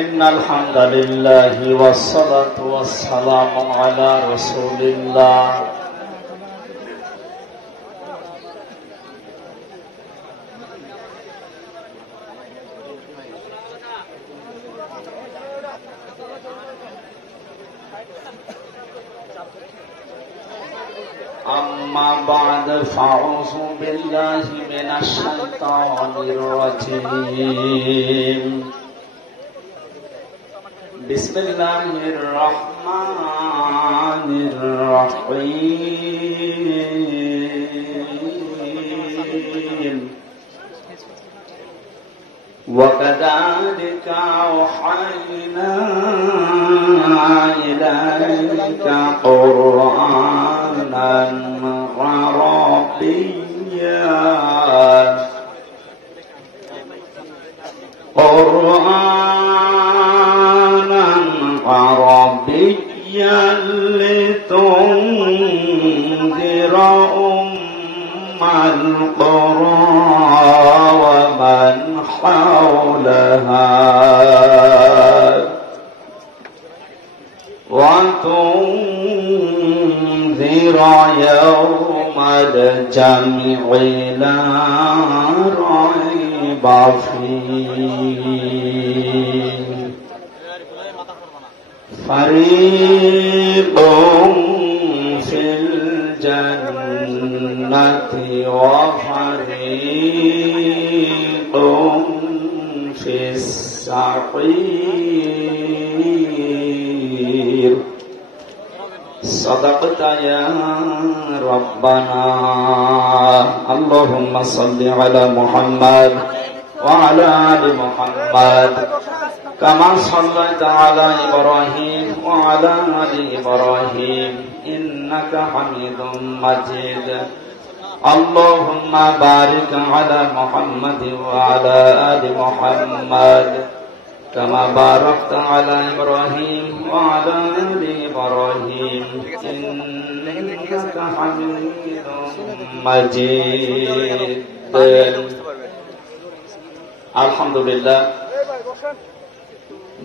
إن الحمد لله والصلاة والسلام على رسول الله أما بعد فأعوذ بالله من الشيطان الرجيم بسم الله الرحمن الرحيم وكذلك أوحينا إليك قرآنا عربيا لتنذر القرى ومن حولها وتنذر يوم الجمع لا ريب فيه فريق في الجنة وفريق في السعير صدقت يا ربنا اللهم صل على محمد وعلى آل محمد كما صليت على إبراهيم وعلى آل إبراهيم إنك حميد مجيد اللهم بارك على محمد وعلى آل محمد كما باركت على إبراهيم وعلى آل إبراهيم إنك حميد مجيد الحمد لله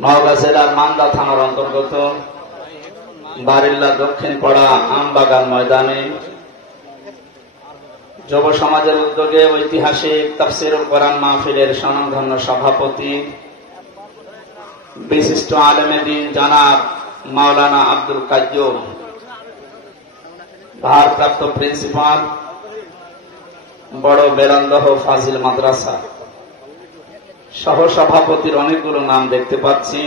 নওগাঁ জেলার মান্দা থানার অন্তর্গত বারিল্লা দক্ষিণ পাড়া আমবাগান ময়দানে যুব সমাজের উদ্যোগে ঐতিহাসিক তাফসীরুল কোরআন মাহফিলের স্বনামধন্য সভাপতি বিশিষ্ট আলেমে দ্বীন জনাব মাওলানা আব্দুল কাইয়ুম, ভারপ্রাপ্ত প্রিন্সিপাল বড় বেলান্দহ ফাজিল মাদ্রাসা, সহ সভাপতির অনেকগুলো নাম দেখতে পাচ্ছি।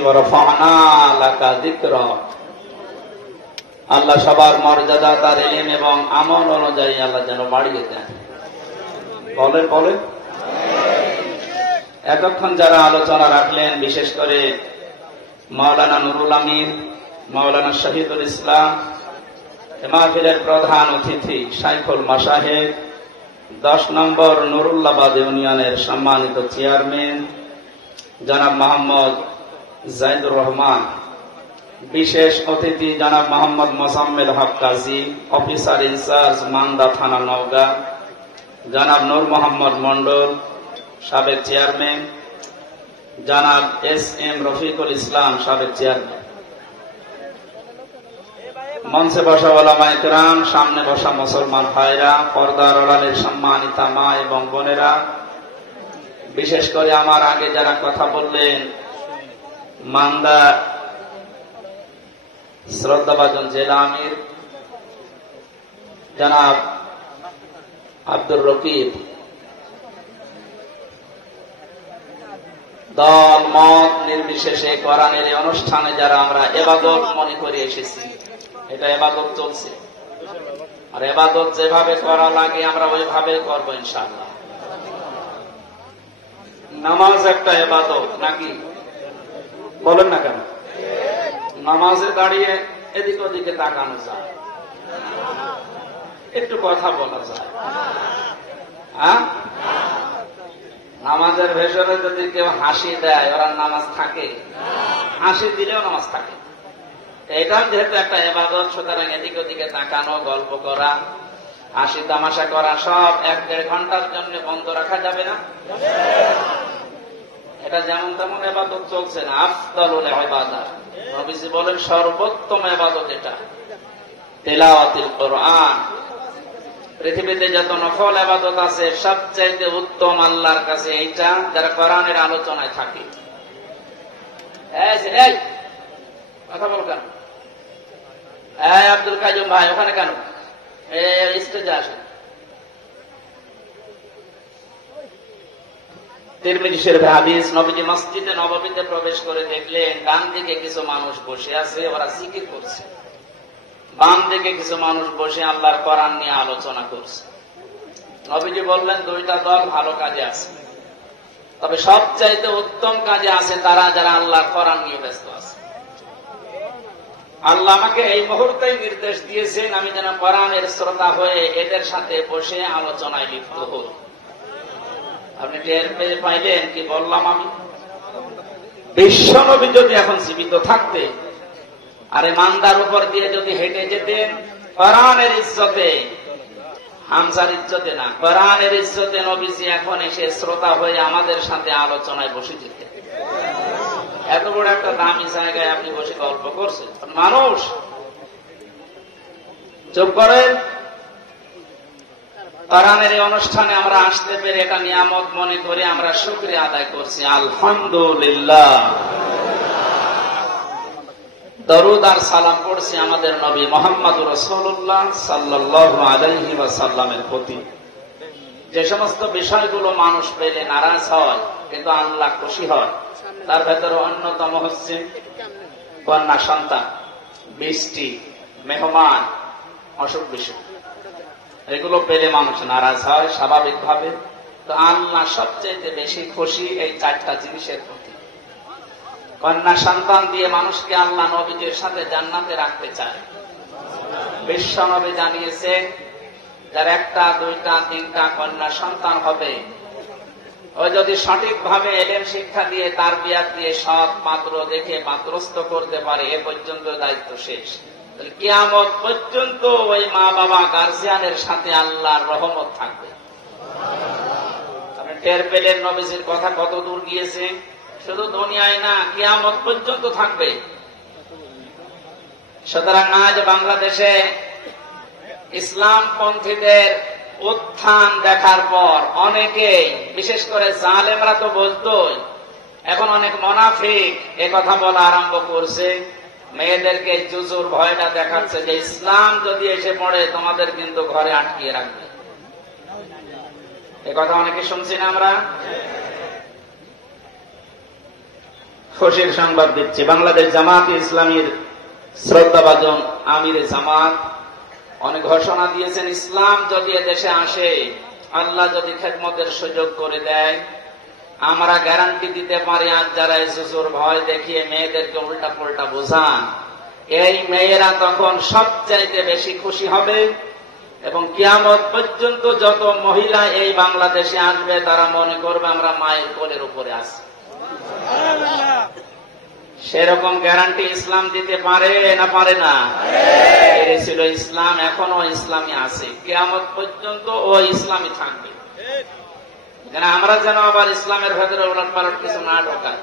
আল্লাহ সবার মর্যাদা তার ইলম এবং আমল অনুযায়ী আল্লাহ যেন বাড়িয়ে দেন। বলেন বলেন। এতক্ষণ যারা আলোচনা রাখলেন, বিশেষ করে মাওলানা নুরুল আমিন, মাওলানা শহীদুল ইসলাম, মাহফিলের প্রধান অতিথি শাইখুল মাশায়েখ, 10 নম্বর নুরুল্লাবাদ ইউনিয়নের সম্মানিত চেয়ারম্যান জনাব মোহাম্মদ জাইদুর রহমান, বিশেষ অতিথি জনাব মোহাম্মদ মোজাম্মেল হক কাজী, অফিসার ইনচার্জ মান্দা থানা নওগাঁ জনাব নূর মোহাম্মদ মন্ডল, সাবেক চেয়ারম্যান জনাব SM রফিকুল ইসলাম, সাবেক চেয়ারম্যান, মঞ্চে বসা ওলামায়ে কেরাম, সামনে বসা মুসলমান ভাইরা, পর্দার আড়ালের সম্মানিতা মা এবং বোনেরা, বিশেষ করে আমার আগে যারা কথা বললেন, মান্দা শ্রদ্ধাভাজন জেলা আমির জনাব আব্দুর রকিব, দল মত নির্বিশেষে কোরআনের এই অনুষ্ঠানে যারা আমরা ইবাদত মনে করে এসেছি, এটা ইবাদত চলছে, আর ইবাদত যেভাবে করা লাগে আমরা ওইভাবে করবো ইনশাআল্লাহ। নামাজ একটা ইবাদত নাকি? বলেন না কেন? নামাজে দাঁড়িয়ে এদিক ওদিকে তাকানো যায়, একটু কথা বলা যায়, হ্যাঁ? নামাজের ভেতরে যদি কেউ হাসি দেয় ওরা নামাজ থাকে? হাসি দিলেও নামাজ থাকে। এটা যেহেতু একটা ইবাদত, সুতরাং এদিক ওদিকে তাকানো, গল্প করা, হাসি তামাশা করা সব 1-1.5 ঘন্টার জন্য বন্ধ রাখা যাবে না। এটা যেমন তেমন ইবাদত চলছে না। আফদালুল ইবাদাত, নবীজি বলেন সর্বোত্তম ইবাদত এটা তিলাওয়াতুল কোরআন। পৃথিবীতে যত নফল ইবাদত আছে সবচাইতে উত্তম আল্লাহর কাছে এইটা, যারা কোরআনের আলোচনায় থাকে। এই কথা বল কেন? আব্দুল কাইয়ুম ভাই ওখানে কেন? স্টেজে আসেন। তিরমিজি শরীফে হাদিস, নবীজি মসজিদে নববীতে প্রবেশ করে দেখলেন ডান দিকে কিছু মানুষ বসে আছে, ওরা জিকির করছে। বাম দিকে কিছু মানুষ বসে আল্লাহর কোরআন নিয়ে আলোচনা করছে। নবীজি বললেন দুইটা দল ভালো কাজে আছে, তবে সবচাইতে উত্তম কাজে আছে তারা যারা আল্লাহর কোরআন নিয়ে ব্যস্ত আছে। আল্লাহ আমাকে এই মুহূর্তেই নির্দেশ দিয়েছেন আমি যেন কোরআনের শ্রোতা হয়ে এদের সাথে বসে আলোচনায় লিপ্ত হই। আপনি টের পেয়ে পাইলেন কি বললাম? আমি বিশ্ব নবী যদি এখন জীবিত থাকতে আর মান্দার উপর দিয়ে যদি হেঁটে যেতেন, কোরআনের ইজ্জতে, হামজার ইজ্জতে না, কোরআনের ইজ্জতে নবীজি এখন এসে শ্রোতা হয়ে আমাদের সাথে আলোচনায় বসে যেতেন। এত বড় একটা দামি জায়গায় আপনি বসে গল্প করছেন, মানুষ চুপ করেন। কোরআনের এই অনুষ্ঠানে আমরা আসতে পেরে এটা নিয়ামত মনে করে আমরা শুকরিয়া আদায় করছি, আলহামদুলিল্লাহ। দরুদ আর সালাম পড়ছি আমাদের নবী মুহাম্মদুর রাসূলুল্লাহ সাল্লাল্লাহু আলাইহি ওয়াসাল্লামের প্রতি। যে সমস্ত বিষয়গুলো মানুষ পেলে নারাজ হয় কিন্তু আল্লাহ খুশি হয়, তার ভেতরে অন্যতম হচ্ছে কন্যা সন্তান, বৃষ্টি, মেহমান, অসুখ বিসুখ, এগুলো পেলে মানুষ নারাজ হয় স্বাভাবিকভাবে। তো আল্লাহ সবচেয়ে বেশি খুশি এই চারটা জিনিসের প্রতি। কন্যা সন্তান দিয়ে মানুষকে আল্লাহ নবীদের সাথে জান্নাতে রাখতে চায়। বিশ্ব নবী জানিয়েছে যার একটা, দুইটা, তিনটা কন্যা সন্তান হবে, ও যদি সঠিকভাবে এলেম শিক্ষা দিয়ে তার বিয়াত দিয়ে সৎ পাত্র দেখে পাত্রস্থ করতে পারে, এ পর্যন্ত দায়িত্ব শেষ। কিয়ামত পর্যন্ত ওই মা বাবা গার্জিয়ানের সাথে আল্লাহর রহমত থাকবে। আপনি টের পেলেন নবীজির কথা কত দূর গিয়েছে? শুধু দুনিয়ায় না, কিয়ামত পর্যন্ত থাকবে। সুতরাং আজ বাংলাদেশে ইসলাম পন্থীদের উত্থান দেখার পর অনেকে, বিশেষ করে জালেমরা তো বলতোই, এখন অনেক মুনাফিক এ কথা বলা আরম্ভ করছে। মেয়েদেরকে জুজুর ভয়টা দেখাচ্ছে যে ইসলাম যদি এসে পড়ে তোমাদের কিন্তু ঘরে আটকিয়ে রাখবে। এ কথা অনেকে শুনছি না আমরা। খুশির সংবাদ দিচ্ছি, বাংলাদেশ জামায়াতে ইসলামীর শ্রদ্ধাভাজন আমিরে জামাত অনেক ঘোষণা দিয়েছেন, ইসলাম যদি এদেশে আসে, আল্লাহ যদি খেদমতের সুযোগ করে দেয়, আমরা গ্যারান্টি দিতে পারি আজ যারা জুজুর ভয় দেখিয়ে মেয়েদেরকে উল্টা পুল্টা বোঝান, এই মেয়েরা তখন সবচাইতে বেশি খুশি হবে এবং কিয়ামত পর্যন্ত যত মহিলা এই বাংলাদেশে আসবে তারা মনে করবে আমরা মায়ের কোলের উপরে আছি। সেরকম গ্যারান্টি ইসলাম দিতে পারে না পারে না? ছিল ইসলাম, এখনো ইসলামী আছে, কিয়ামত পর্যন্ত ও ইসলামী থাকবে। আমরা যেন আবার ইসলামের ভেতরে উলট পালট কিছু না ঢোকায়।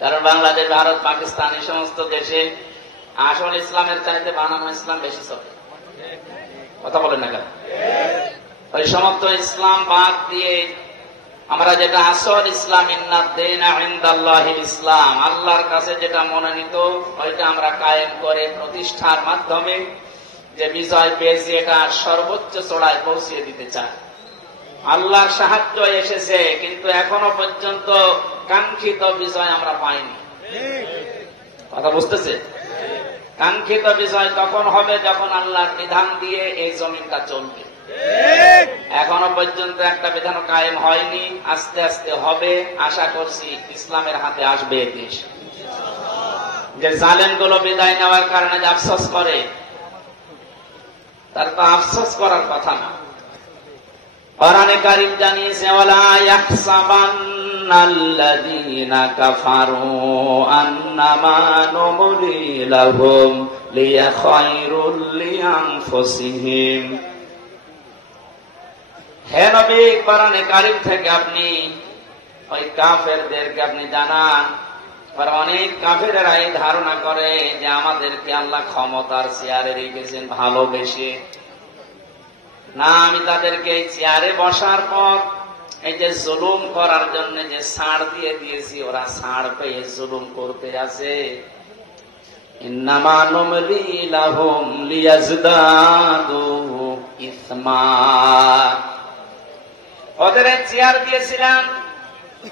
কারণ বাংলাদেশ, ভারত, পাকিস্তান এই সমস্ত দেশে আসল ইসলামের চাইতে বানানো ইসলাম বেশি চলে। কথা বলেন না কেন? ওই সমস্ত ইসলাম বাদ দিয়ে আমরা যেটা আসল ইসলাম, ইসলাম আল্লাহর কাছে যেটা মনোনীত, ওইটা আমরা কায়েম করে প্রতিষ্ঠার মাধ্যমে যে বিজয় পেয়েছি এটা সর্বোচ্চ চূড়ায় পৌঁছিয়ে দিতে চায়। আল্লাহর সাহায্য এসেছে কিন্তু এখনো পর্যন্ত কাঙ্ক্ষিত বিজয় আমরা পাইনি। কথা বুঝতেছে? কাঙ্ক্ষিত বিজয় তখন হবে যখন আল্লাহর বিধান দিয়ে এই জমিনটা চলবে। এখনো পর্যন্ত একটা বিধান কায়েম হয়নি, আস্তে আস্তে হবে। আশা করছি ইসলামের হাতে আসবে দেশ। যে জালেম গুলো বিদায় নেওয়ার কারণে যে আফসোস করে, তার তো আফসোস করার কথা না। কোরআনে কারীম জানিয়েছে, ওয়ালা ইয়াহসাবান্নাল্লাযীনা কাফারু আন্নামা নুমলি লাহুম লিয়াখায়রুল লিআনফুসিহিম। হে নবী, কোরআনে কারীম থেকে আপনি ওই কাফেরদেরকে আপনি জানান। আর অনেক কাফেরেরা এই ধারণা করে যে আমাদেরকে আল্লাহ ক্ষমতার চেয়ারে রেখেছেন ভালোবেসে। না, আমি তাদেরকে এই চেয়ারে বসার পর এই যে জুলুম করার জন্য যে ছাড় দিয়ে দিয়েছি, ওরা ছাড় পেয়ে জুলুম করতে আছে। ইন্নামা নুমলি লাহুম লিয়াজদাদু ইসমা। ওদের চেয়ার দিয়েছিলাম,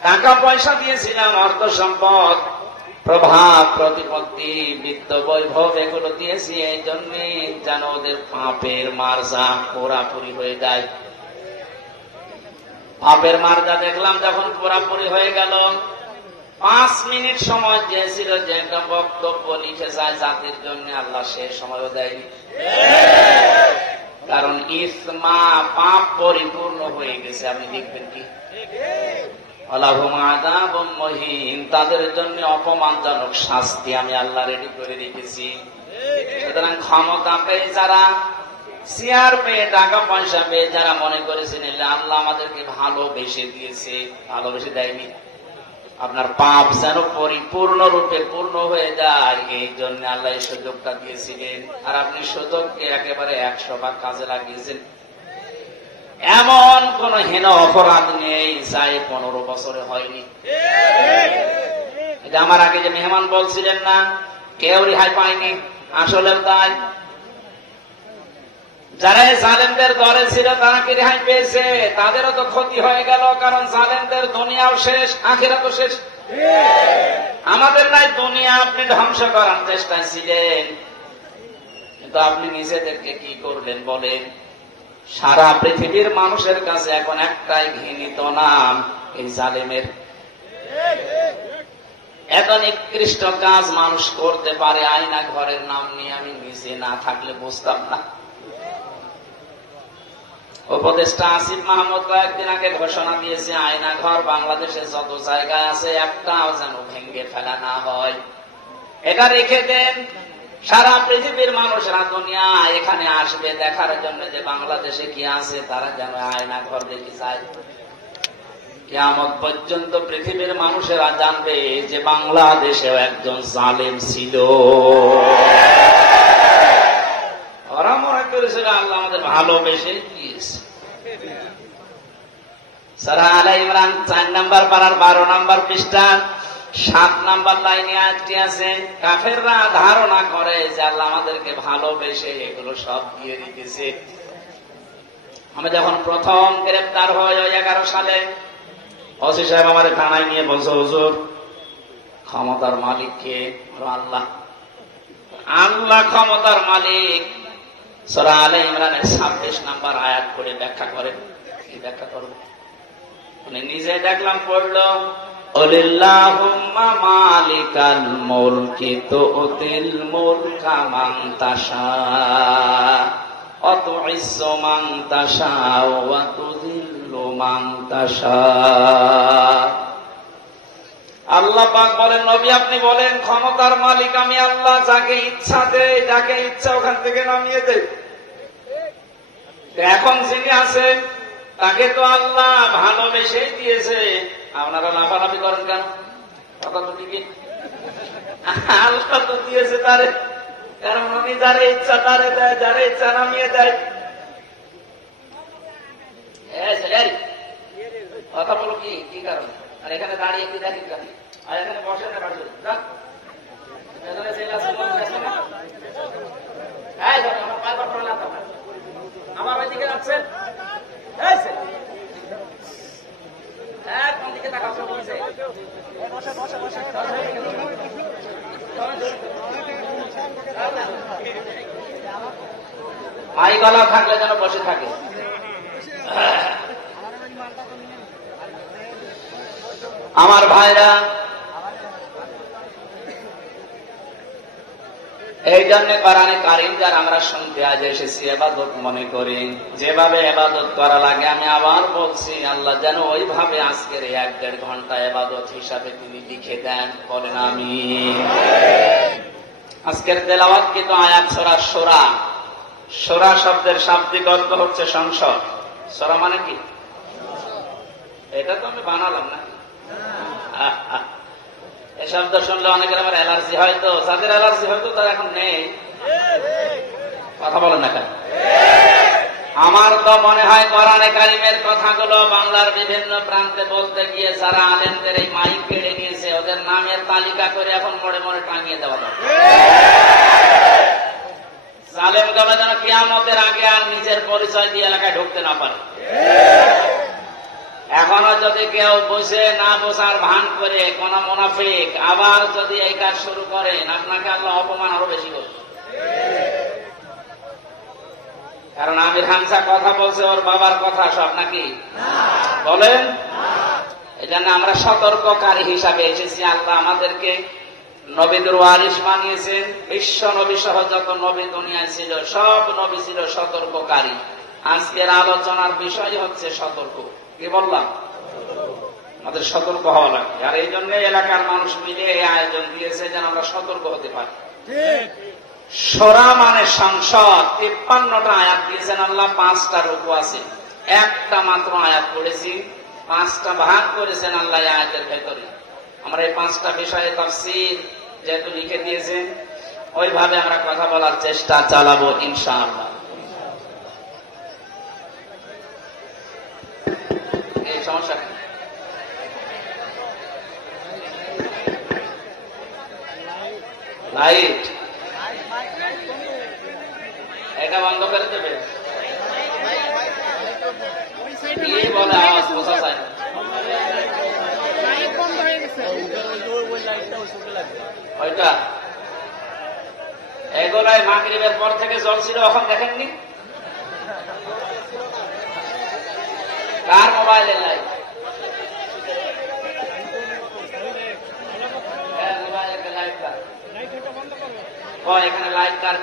টাকা পয়সা দিয়েছিলাম, অর্থ সম্পদ, প্রভাব প্রতিপত্তি, বিত্ত বৈভব, এগুলো দিয়েছি এই জন্য যেন ওদের পাপের মার্জা পুরাপুরি হয়ে যায়। পাপের মার্জা দেখলাম যখন পুরাপুরি হয়ে গেল, 5 মিনিট সময় দিয়েছিল যে একটা বক্তব্য লিখে যায় জাতির জন্য, আল্লাহ সে সময়ও দেয়নি। কারণ ইসমা পাপ পরিপূর্ণ হয়ে গেছে। আপনি দেখবেন কি তাদের জন্য অপমানজনক শাস্তি আমি আল্লাহ রেডি করে রেখেছি। সুতরাং ক্ষমতা পেয়ে যারা, চেয়ার পেয়ে, টাকা পয়সা পেয়ে যারা মনে করেছেন আল্লাহ আমাদেরকে ভালোবেসে দিয়েছে, ভালোবেসে দেয়নি। আপনার পাপ যেন পরিপূর্ণ রূপে পূর্ণ হয়ে যায়, এই জন্য আল্লাহ এই সুযোগটা দিয়েছিলেন। আর আপনি সুযোগকে একেবারে 100 ভাগ কাজে লাগিয়েছেন। এমন কোন হীন অপরাধ নেই যাই 15 বছরে হয়নি। এটা আমার আগে যে মেহমান বলছিলেন না, কেউ রেহাই পায়নি, আসলে তাই। যারা জালেমদের দরে ছিল তারা কি রেহাই পেয়েছে? তাদেরও তো ক্ষতি হয়ে গেল, কারণ জালেমদের দুনিয়াও শেষ, আখিরাতও শেষ। আমাদের নাই দুনিয়া আপনি ধ্বংস করার চেষ্টায় ছিলেন, কিন্তু আপনি নিজেদেরকে কি করলেন বলেন? সারা পৃথিবীর মানুষের কাছে এখন একটাই ঘৃণিত নাম, এই জালেমের। এত নিকৃষ্ট কাজ মানুষ করতে পারে আয়না ঘরের নাম নিয়ে, আমি নিজে না থাকলে বুঝতাম না। উপদেষ্টা আসিফ মাহমুদ কয়েকদিন আগে ঘোষণা দিয়েছে, আয়না ঘর বাংলাদেশে যত জায়গায় আছে একটাও যেন ভেঙে ফেলা না হয়। এটা রেখে দেন, সারা পৃথিবীর মানুষরা দুনিয়া এখানে আসবে দেখার জন্য যে বাংলাদেশে কি আছে, তারা যেন আয়না ঘর দেখে যায়। কিয়ামত পর্যন্ত পৃথিবীর মানুষেরা জানবে যে বাংলাদেশেও একজন জালেম ছিল। ওরা মনে করেছিল আল্লাহ আমাদের ভালোবেসে দিয়েছে। সূরা আলে ইমরান 4 নম্বর পারার 12 নম্বর পৃষ্ঠা 7 নম্বর লাইনে আয়াতটি আছে। কাফেররা ধারণা করে যে আল্লাহ আমাদেরকে ভালোবেসে এগুলো সব দিয়ে দিতেছে। আমি যখন প্রথম গ্রেফতার হই 11 সালে, ওসি সাহেব আমার থানায় নিয়ে বলছে, হুজুর ক্ষমতার মালিক কে? আল্লাহ। আল্লাহ ক্ষমতার মালিক। সূরা আলে ইমরানের 26 নম্বর আয়াত পড়ে ব্যাখ্যা করেন। কি ব্যাখ্যা করব? উনি নিজে দেখলাম পড়লো, আলিল্লাহুম্মা মালিকাল মুলকি তুতিল মুলকা মান তাশা ওয়া তুইজ্জু মান তাশা ওয়া তুযিল্লু মান তাশা। আল্লাহ পাক বলেন, নবী আপনি বলেন ক্ষমতার মালিক আমি আল্লাহ, যাকে ইচ্ছা দেয়, যাকে ইচ্ছা ওখান থেকে নামিয়ে দেয়। এখন যিনি আছেন তাকে তো আল্লাহ ভালোবেসে দিয়েছে। আপনারা লাফালাফি করেন কেন? কথা তো ঠিকই, আল্লাহ তো দিয়েছে তারে, কারণ উনি যারা ইচ্ছা তারে দেয়, যারা ইচ্ছা নামিয়ে দেয়। কথা বলো কি কি কারণ? আর এখানে দাঁড়িয়ে কি দেখেন কেন? আর এখানে বসে না, বাড়ি আমার ওইদিকে যাচ্ছেন, কোন দিকে তাকাচ্ছে? মাই গলা থাকলে যেন বসে থাকে। আমার ভাইরা, এই জন্য কোরআনে কারীম যারা আমরা শুনতে আজ এসেছি ইবাদত মনে করি, যেভাবে ইবাদত করা লাগে আমি আবার বলছি, আল্লাহ যেন ওইভাবে আজকের 1-1.5 ঘন্টা ইবাদত হিসাবে তিনি লিখে দেন। বলেন আমিন। আজকের তেলাওয়াত কিন্তু আয়াত সূরা শূরা। শূরা শব্দের শাব্দিক অর্থ হচ্ছে সংসদ। শূরা মানে কি? এটা তো আমি বানালাম না, এই শব্দ শুনলে অনেকের আবার অ্যালার্জি হয়, তো যাদের অ্যালার্জি হয়তো তারা এখন নেই, কথা বলেন না কেন? আমার তো মনে হয় কোরআনে কারিমের কথাগুলো বাংলার বিভিন্ন প্রান্তে বলতে গিয়ে যারা আলেমদের এই মাইক কেড়ে নিয়েছে ওদের নামের তালিকা করে এখন মোড়ে মোড়ে টাঙিয়ে দেওয়া দরকার। জালেমগণ যেন কিয়ামতের আগে আর নিজের পরিচয় দিয়ে এলাকায় ঢুকতে না পারে। এখনো যদি কেউ বুঝে না বোঝার ভান করে কোন মুনাফিক আবার যদি এই কাজ শুরু করেন, আপনাকে আল্লাহ অপমান আরো বেশি করবে। কারণ আমির হামজা কথা বলছে ওর বাবার কথা সব নাকি বলেন। এই জন্য আমরা সতর্ককারী হিসাবে এসেছি। আল্লাহ আমাদেরকে নবীদের ওয়ারিস বানিয়েছেন। বিশ্ব নবী সহ যত নবী দুনিয়ায় ছিল সব নবী ছিল সতর্ককারী। আজকের আলোচনার বিষয় হচ্ছে সতর্ক। কি বললাম? আমাদের সতর্ক হওয়া লাগবে। আর এই জন্য এলাকার মানুষ মিলে এই আয়োজন দিয়েছে যেন আমরা সতর্ক হতে পারি। সূরা মানে সংসদ, 53টা আয়াত দিয়েছেন আল্লাহ, 5টা রুকু আছে। একটা মাত্র আয়াত পড়েছি, 5টা ভাগ করেছেন আল্লাহ আয়াতের ভেতরে। আমরা এই 5টা বিষয়ে তাফসীর যেহেতু লিখে দিয়েছেন ওইভাবে আমরা কথা বলার চেষ্টা চালাবো ইনশাআল্লাহ। এই সমস্যা লাইট এটা বন্ধ করে দেবে, কি বলে আওয়াজ বোঝা যায় না। ওইটা এগুলাই মাগরিবের পর থেকে জ্বলছিল, এখন দেখেননি? কার মোবাইলের লাইট? এখানে লাইট কার?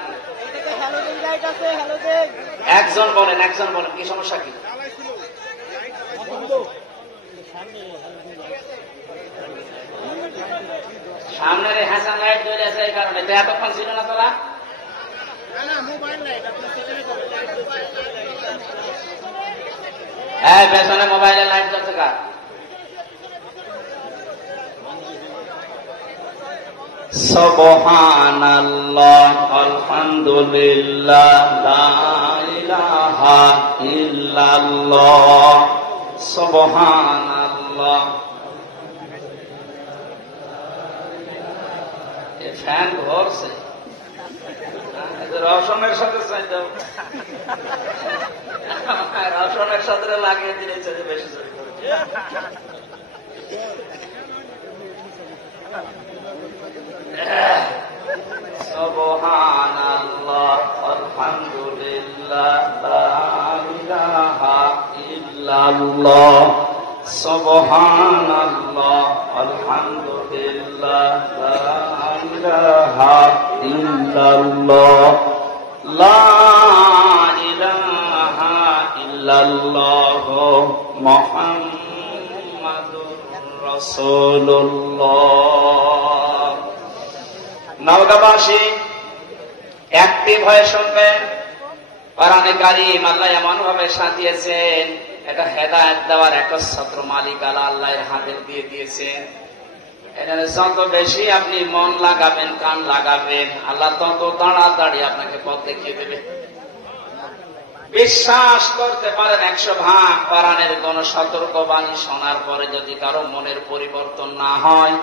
একজন বলেন, একজন বলেন, কি সমস্যা কি? সামনের হাসান লাইট ধরে আছে এই কারণে। তো এতক্ষণ ছিল না তোরা? হ্যাঁ, পেছনে মোবাইলের লাইট জ্বলছে কার? সুবহানাল্লাহ, আলহামদুলিল্লাহ, লা ইলাহা ইল্লাল্লাহ, সুবহানাল্লাহ। ফ্যান ঘুরছে, রওশনের সাথে চাইতে রওশনের সাথে লাগিয়ে দিলে বেশি চুরি করে। সুবহানাল্লাহ, আলহামদুলিল্লাহ, লা ইলাহা ইল্লাল্লাহ, সুবহানাল্লাহ, আলহামদুলিল্লাহ, লা ইলাহা ইল্লাল্লাহ, লা ইলাহা ইল্লাল্লাহ, মুহাম্মাদুর রাসূলুল্লাহ। নওগাঁবাসী অ্যাক্টিভ হয়ে শুনবেন। কোরআনে কারীম আল্লাহ এমন ভাবে সাজিয়েছেন, এটা হেদায়েত দেওয়ার একচ্ছত্র মালিক আল্লাহর হাতে দিয়ে দিয়েছেন। এখানে যত বেশি আপনি মন লাগাবেন, কান লাগাবেন, আল্লাহ তত তাড়াতাড়ি আপনাকে পথ দেখিয়ে দেবে। বিশ্বাস করতে পারেন 100 ভাগ কোরআনের কোন সতর্কবাণী শোনার পরে যদি কারো মনের পরিবর্তন না হয়,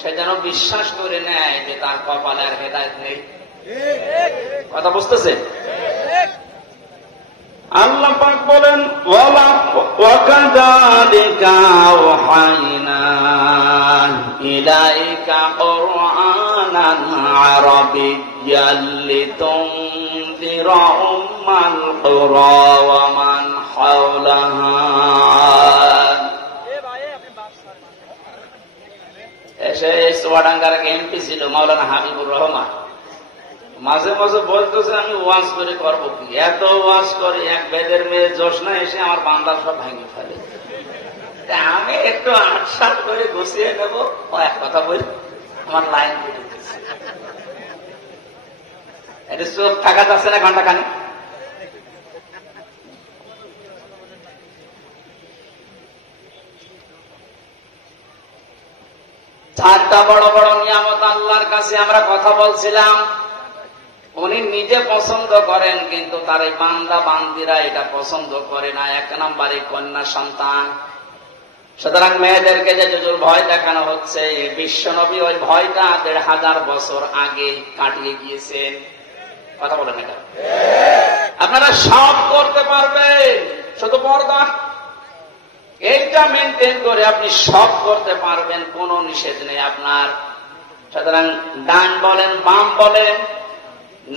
সে যেন বিশ্বাস করে নেয় যে তার কপালে আর হেদায়েত নেই। কথা বুঝতেছে? আল্লাহ পাক বলেন, ওয়াকাযালিকা আওহাইনা ইলাইকা কুরআনান আরাবিয়্যান লিতুনযিরা উম্মাল কুরা ওয়া মান হাওলাহা। এসে চুয়াডাঙ্গার এমপি ছিল মাওলানা হাবিবুর রহমান, মাঝে মাঝে বলতেছে আমি ওয়াজ করে করবো কি, এত ওয়াজ করে এক বেদের মেয়ে জোসনা এসে আমার বান্দার সব ভাঙি ফেলে। আমি একটু আটসাট করে গুছিয়ে নেবো, এক কথা বলি আমার লাইন দিয়ে দিতেছে। এটা চোখ থাকা যাচ্ছে না ঘন্টা খানে। 4টা বড় বড় নিয়ামত আল্লাহর কাছে আমরা কথা বলছিলাম, উনি নিজে পছন্দ করেন, কিন্তু তার এই বান্দা বান্দিরা এটা পছন্দ করে না। 1 নম্বরে কন্যা সন্তান। সুতরাং মেয়েদেরকে যে জুজুর ভয় দেখানো হচ্ছে, বিশ্বনবী ওই ভয়টা 1500 বছর আগে কাটিয়ে গিয়েছেন। কথা বলেন না? আপনারা সব করতে পারবেন, শুধু পর্দা এইটা মেনটেন করে আপনি সব করতে পারবেন, কোনো নিষেধ নেই আপনার। সুতরাং ডান বলেন বাম বলেন,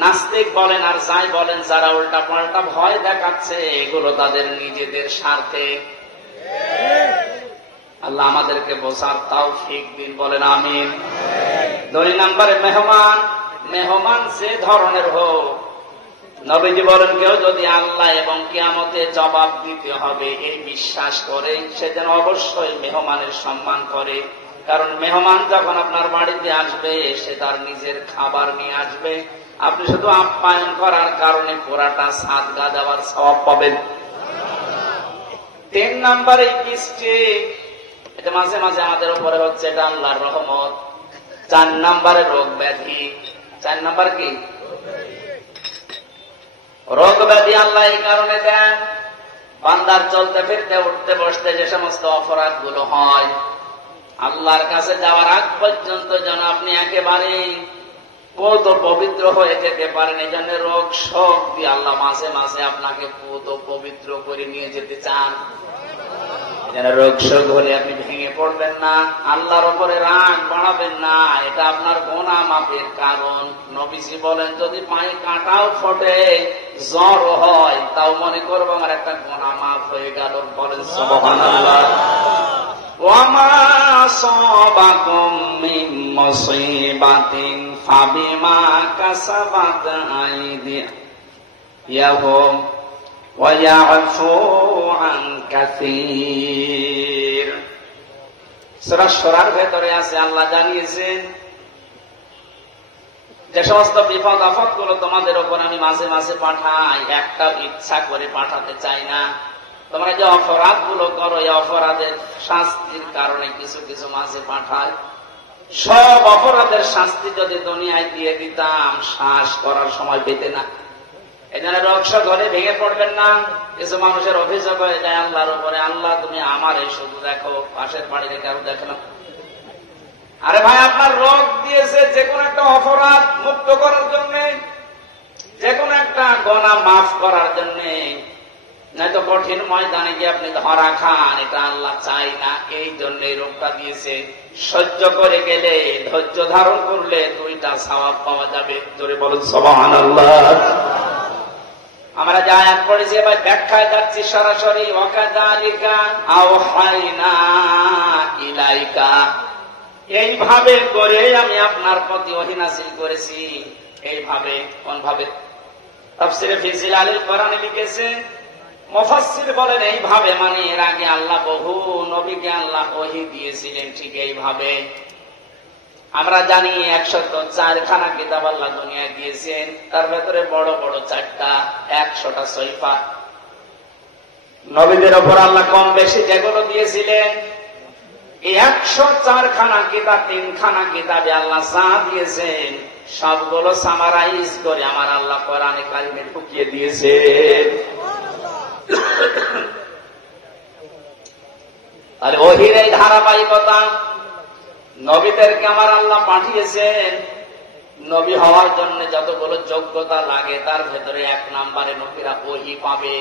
নাস্তিক বলেন আর যাই বলেন, যারা উল্টা পাল্টা ভয় দেখাচ্ছে, এগুলো তাদের নিজেদের স্বার্থে। আল্লাহ আমাদেরকে বোঝার তৌফিক দিন, বলেন আমিন। 2 নম্বরে মেহমান। মেহমান যে ধরনের হোক, নবীজি বলেন কেউ যদি আল্লাহ এবং কিয়ামতে জবাব দিতে হবে এই বিশ্বাস করে, সে যেন অবশ্যই মেহমানের সম্মান করে। কারণ মেহমান যখন আপনার বাড়িতে আসবে, সে তার নিজের খাবার নিয়ে আসবে, আপনি শুধু আপ্যায়ন করার কারণে পুরাটা সাদগা দেওয়ার সওয়াব পাবেন। 3 নম্বরে বৃষ্টি, এটা মাঝে মাঝে আমাদের উপরে হচ্ছে, এটা আল্লাহর রহমত। 4 নম্বরে রোগ ব্যাধি। 4 নম্বর কি? রোগ ব্যাধি আল্লাহ এই কারণে দেন, বান্দার চলতে ফিরতে উঠতে বসতে যে সমস্ত অপরাধ গুলো হয়, আল্লাহর কাছে যাওয়ার আগ পর্যন্ত যেন আপনি একেবারে পুত পবিত্র হয়ে যেতে পারেন। এই জন্য রোগ শোক দিয়ে আল্লাহ মাঝে মাঝে আপনাকে পুত পবিত্র করে নিয়ে যেতে চান। যেন রোগ শোক হলে আপনি ভেঙে পড়বেন না, আল্লাহর উপরে রাগ বাড়াবেন না, এটা আপনার গুনাহ মাফের কারণ। নবীজি বলেন যদি পায়ে কাঁটাও ফোটে, জ্বর হয়, তাও মনে করবো আমার একটা গুনাহ মাফ হয়ে গেল। বলেন সুবহানাল্লাহ। ওয়ামা আসাবাকুম মিন মুসিবাতিন ফাবিমা কাসাবাত আইদিয়াহুম ওয়া ইয়াফু আন কাসীর। সূরা সূরার ভেতরে আছে, আল্লাহ জানিয়েছেন যে সমস্ত বিপদ আপদ গুলো তোমাদের উপর আমি মাঝে মাঝে পাঠাই, একটা ইচ্ছা করে পাঠাতে চাই না। তোমরা যে অপরাধ গুলো করো, এই অপরাধের শাস্তির কারণে কিছু কিছু মাঝে পাঠায়। সব অপরাধের শাস্তি যদি দুনিয়ায় দিয়ে দিতাম, শ্বাস করার সময় পেতে না। এই জন্য রোগ শোক হলে ভেঙে পড়বেন না। কিছু মানুষের অভিযোগ হয়ে যায় আল্লাহর উপরে, আল্লাহ তুমি আমার এই শুধু দেখো, পাশের বাড়িতে কেউ দেখে না। আরে ভাই, আপনার রোগ দিয়েছে যে কোনো একটা অপরাধ মুক্ত করার জন্য, যে কোনো একটা গুনাহ মাফ করার জন্য, নয়তো কঠিন ময়দানে গিয়ে আপনি ধরা খান, এটা আল্লাহ চাই না। এই জন্য এই রোগটা দিয়েছে। সহ্য করে গেলে, ধৈর্য ধারণ করলে 2টা সওয়াব পাওয়া যাবে। জোরে বলুন সুবহানাল্লাহ। আমরা যা আয়াত পড়েছি এবার ব্যাখ্যায় যাচ্ছি সরাসরি। ওয়াকাযালিকা আওহাইনা ইলাইকা, এইভাবে করে আমি আপনার প্রতি ওহী নাযিল করেছি। এইভাবে, কোন ভাবে? তাফসীরে ফি জিলালিল কোরআনে লিখেছে, মুফাসসির বলেন এইভাবে মানে এর আগে আল্লাহ বহু নবীকে আল্লাহ ওহী দিয়েছিলেন, ঠিক এইভাবে। আমরা জানি 104খানা কিতাব আল্লাহ দুনিয়ায় দিয়েছেন, তার ভেতরে বড় বড় 4টা, 100টা সহিফা। নবীদের উপর আল্লাহ কম বেশি যেগুলো দিয়েছিলেন, এই 104খানা কিতাব, 3খানা কিতাবে আল্লাহ যা দিয়েছেন সবগুলো সামারাইজ করে আমার আল্লাহ কোরআনে কারিমে ঢুকিয়ে দিয়েছেন। আর ওহির এই ধারাবাহিকতা, নবীদেরকে আমার আল্লাহ পাঠিয়েছেন। নবী হওয়ার জন্য যতগুলো যোগ্যতা লাগে, তার ভেতরে 1 নম্বরে নবীরা ওহী পাবে।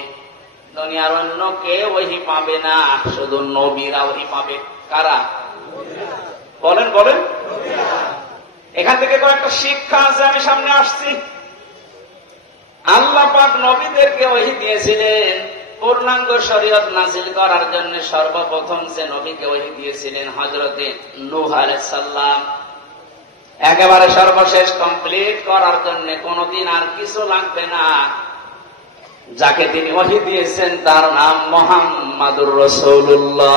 দুনিয়ার অন্য কেউ ওহী পাবে না, শুধু নবীরা ওহী পাবে। কারা? বলেন বলেন। এখান থেকে কয়েকটা শিক্ষা আছে, আমি সামনে আসছি। আল্লাহ পাক নবীদেরকে ওহী দিয়েছিলেন পূর্ণাঙ্গ শরীয়ত নাযিল করার জন্য। সর্বপ্রথম যে নবীকে ওহী দিয়েছিলেন হযরতে নূহ আলাইহিস সালাম, একেবারে সর্বশেষ কমপ্লিট করার জন্য কোনদিন আর কিছু লাগবে না। যাকে তিনি ওহী দিয়েছেন তার নাম মুহাম্মাদুর রাসূলুল্লাহ।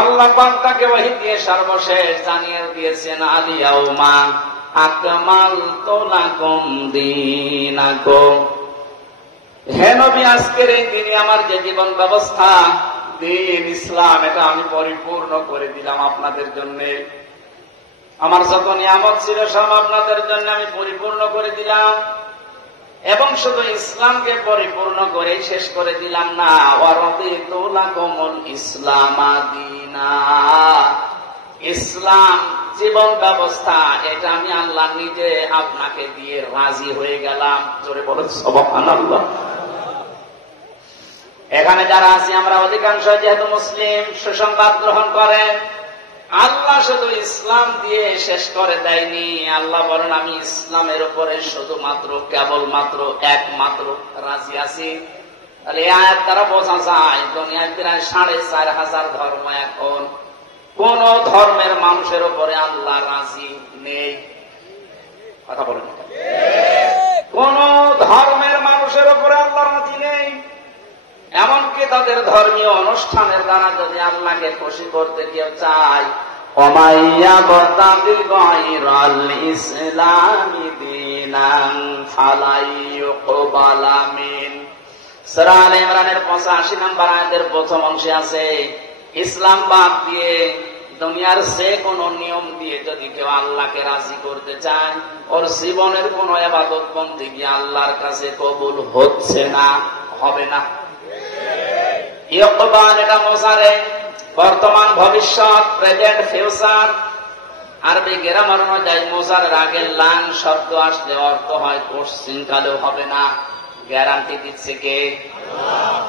আল্লাহ পাক তাকে ওহী দিয়ে সর্বশেষ জানিয়ে দিয়েছেন, আল ইয়াউমা আকমালতু লাকুম দীনাকুম। হে নবী, আজকের এই দিনে আমার যে জীবন ব্যবস্থা, দিন ইসলাম এটা আমি পরিপূর্ণ করে দিলাম আপনাদের জন্য। আমার যত নিয়ামত ছিল সব আপনাদের জন্য আমি পরিপূর্ণ করে দিলাম, এবং শুধু ইসলামকে পরিপূর্ণ করে শেষ করে দিলাম না, ওয়ারাদিতু লাকুমুল ইসলামা দীনা, ইসলাম জীবন ব্যবস্থা এটা আমি আল্লাহ নিজে আপনাকে দিয়ে রাজি হয়ে গেলাম। জোরে বলো সুবহানাল্লাহ। এখানে যারা আছি আমরা অধিকাংশ যেহেতু মুসলিম, সুসংবাদ গ্রহণ করেন। আল্লাহ শুধু ইসলাম দিয়ে শেষ করে দেয়নি, আল্লাহ বলেন আমি ইসলামের উপরে শুধুমাত্র কেবলমাত্র একমাত্র রাজি আছি। তাহলে এই আয়াত দ্বারা বোঝা যায় দুনিয়ায় প্রায় 4,500 ধর্ম, এখন কোন ধর্মের মানুষের উপরে আল্লাহ রাজি নেই। কথা বলেন, কোন ধর্মের মানুষের উপরে আল্লাহ রাজি নেই। এমনকি তাদের ধর্মীয় অনুষ্ঠানের দ্বারা যদি আল্লাহকে খুশি করতে কেউ চায়, ওমাইয়াবতাগি গায়রাল ইসলামি দীনান ফালাই ইউকবালা মিন। সূরা আলে ইমরানের 85 নম্বর আয়াতের প্রথম অংশে আছে, ইসলাম বাদ দিয়ে দুনিয়ার যে কোনো নিয়ম দিয়ে যদি কেউ আল্লাহকে রাজি করতে চায়, ওর জীবনের কোন ইবাদত বন্দেগী আল্লাহর কাছে কবুল হচ্ছে না, হবে না। ইকবাল এটা মোজারে, বর্তমান ভবিষ্যৎ, প্রেজেন্ট ফিউচার। আরবি গ্রামার অনুযায়ী মোজারের আগে লাং শব্দ আসলে অর্থ হয় পশ্চিমকালেও হবে না। গ্যারান্টি দিচ্ছে কে?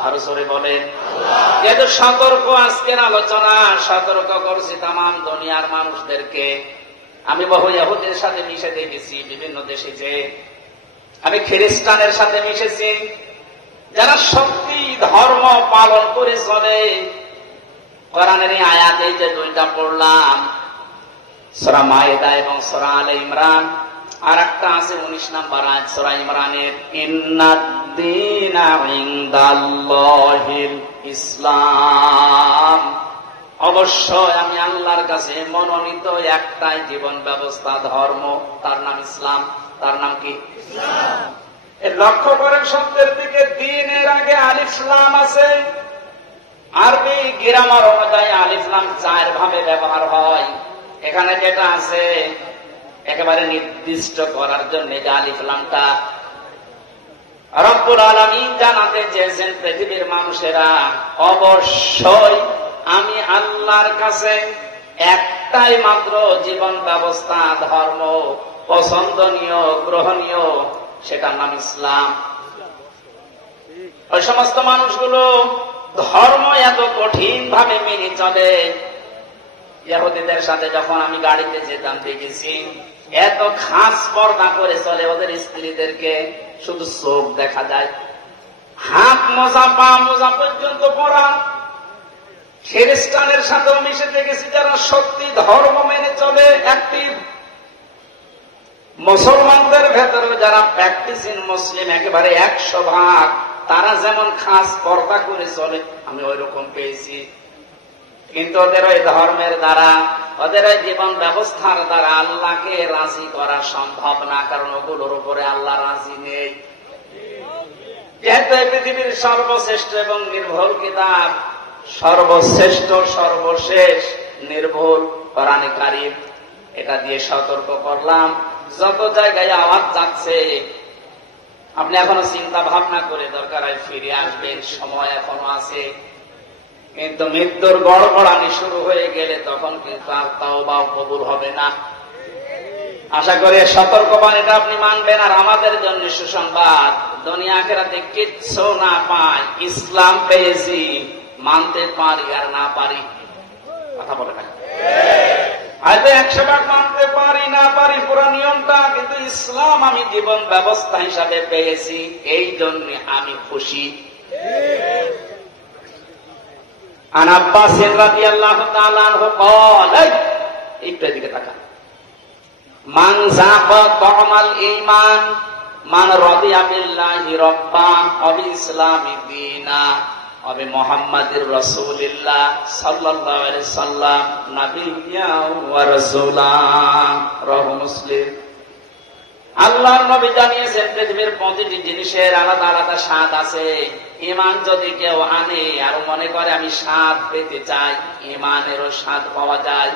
আরো জোরে বলেন। যেহেতু সতর্ক আজকের আলোচনা, সতর্ক করছি তামাম দুনিয়ার মানুষদেরকে। আমি বহু ইহুদির সাথে মিশে দেখেছি বিভিন্ন দেশে, যে আমি খ্রিস্টানের সাথে মিশেছি, যারা সত্যি ধর্ম পালন করে চলে। কোরআনের আয়াতে যে দুইটা পড়লাম, সূরা মায়েদা এবং সূরা আলে ইমরান, আর একটা আছে 19 নম্বর আয়াত সূরা ইমরানের, ইন্নাদ-দীনা ইনদাল্লাহিল ইসলাম, অবশ্যই আমি আল্লাহর কাছে মনোনীত একটাই জীবন ব্যবস্থা, ধর্ম, তার নাম ইসলাম। তার নাম কি? ইসলাম। লক্ষ্য করেন শব্দের দিকে, দ্বীনের আগে আলিফ লাম আছে। আরবি গ্রামার অনুযায়ী আলিফ লাম 4 ভাবে ব্যবহার হয়। এখানে যেটা আছে একেবারে নির্দিষ্ট করার জন্য যে আলিফ লামটা, রব্বুল আলামিন জানাতে চেয়েছেন পৃথিবীর মানুষেরা অবশ্যই আমি আল্লাহর কাছে একটাই মাত্র জীবন ব্যবস্থা, ধর্ম পছন্দনীয়, গ্রহণীয়, সেটার নাম ইসলাম। ওই সমস্ত মানুষগুলো ধর্ম এত কঠিন ভাবে মেনে চলে। ইহুদিদের সাথে যখন আমি গাড়িতে যেতাম দেখেছি এত খাস পর্দা করে চলে, ওদের স্ত্রীদেরকে শুধু চোখ দেখা যায়, হাত মোজা পা মোজা পর্যন্ত পরা। খ্রিস্টানের সাথেও মিশে দেখেছি যারা সত্যি ধর্ম মেনে চলে, অ্যাক্টিভ। মুসলমানদের ভেতরে যারা প্র্যাকটিসিং মুসলিম একেবারে 100%, তারা যেমন খাস পর্দা করে চলে আমি ওই রকম পেয়েছি। কিন্তু ওদের ওই ধর্মের দ্বারা, ওদের ওই জীবন ব্যবস্থার দ্বারা আল্লাহকে রাজি করা সম্ভব না, কারণ ওগুলোর উপরে আল্লাহ রাজি নেই। যেহেতু এই পৃথিবীর সর্বশ্রেষ্ঠ এবং নির্ভুল কিতাব, সর্বশ্রেষ্ঠ সর্বশেষ নির্ভুল কোরআনে কারীম, এটা দিয়ে সতর্ক করলাম। যত জায়গায় আওয়াজ যাচ্ছে আপনি এখনো চিন্তা ভাবনা করে দরকার হয় ফিরে আসবেন, সময় এখনো আছে। কিন্তু মৃত্যুর গড়গড়ানি শুরু হয়ে গেলে তখন কিন্তু আর তাওবাও কবুল হবে না। আশা করি সতর্কবাণীটা আপনি মানবেন। আর আমাদের জন্য সুসংবাদ, দুনিয়া আখিরাতে কিচ্ছু না পাই, ইসলাম পেয়েছি, মানতে পারি আর না পারি। কথা বলে না, হয়তো 100 মানতে পারি না পারি পুরো নিয়মটা, কিন্তু ইসলাম আমি জীবন ব্যবস্থা হিসাবে পেয়েছি, এই জন্য আমি খুশি। আন আব্বাস রাদিয়াল্লাহু তাআলা আনহু قال, একটু এদিকে তাকান, মান যাকা তামাল ঈমান মান রাদিয়া বিল্লাহি রাব্বান ওয়া বিইসলামি দীনা ওয়া বিমুহাম্মাদির রাসূলিল্লাহ সাল্লাল্লাহু আলাইহি সাল্লাম নাবিয়্যা ওয়া রাসূলা। রাহু মুসলিম। আল্লাহর নবী জানিয়েছেন পৃথিবীর প্রতিটি জিনিসের আলাদা আলাদা স্বাদ আছে। ইমান যদি কেউ আনে আর মনে করে আমি স্বাদ পেতে চাই, ইমানেরও স্বাদ পাওয়া যায়।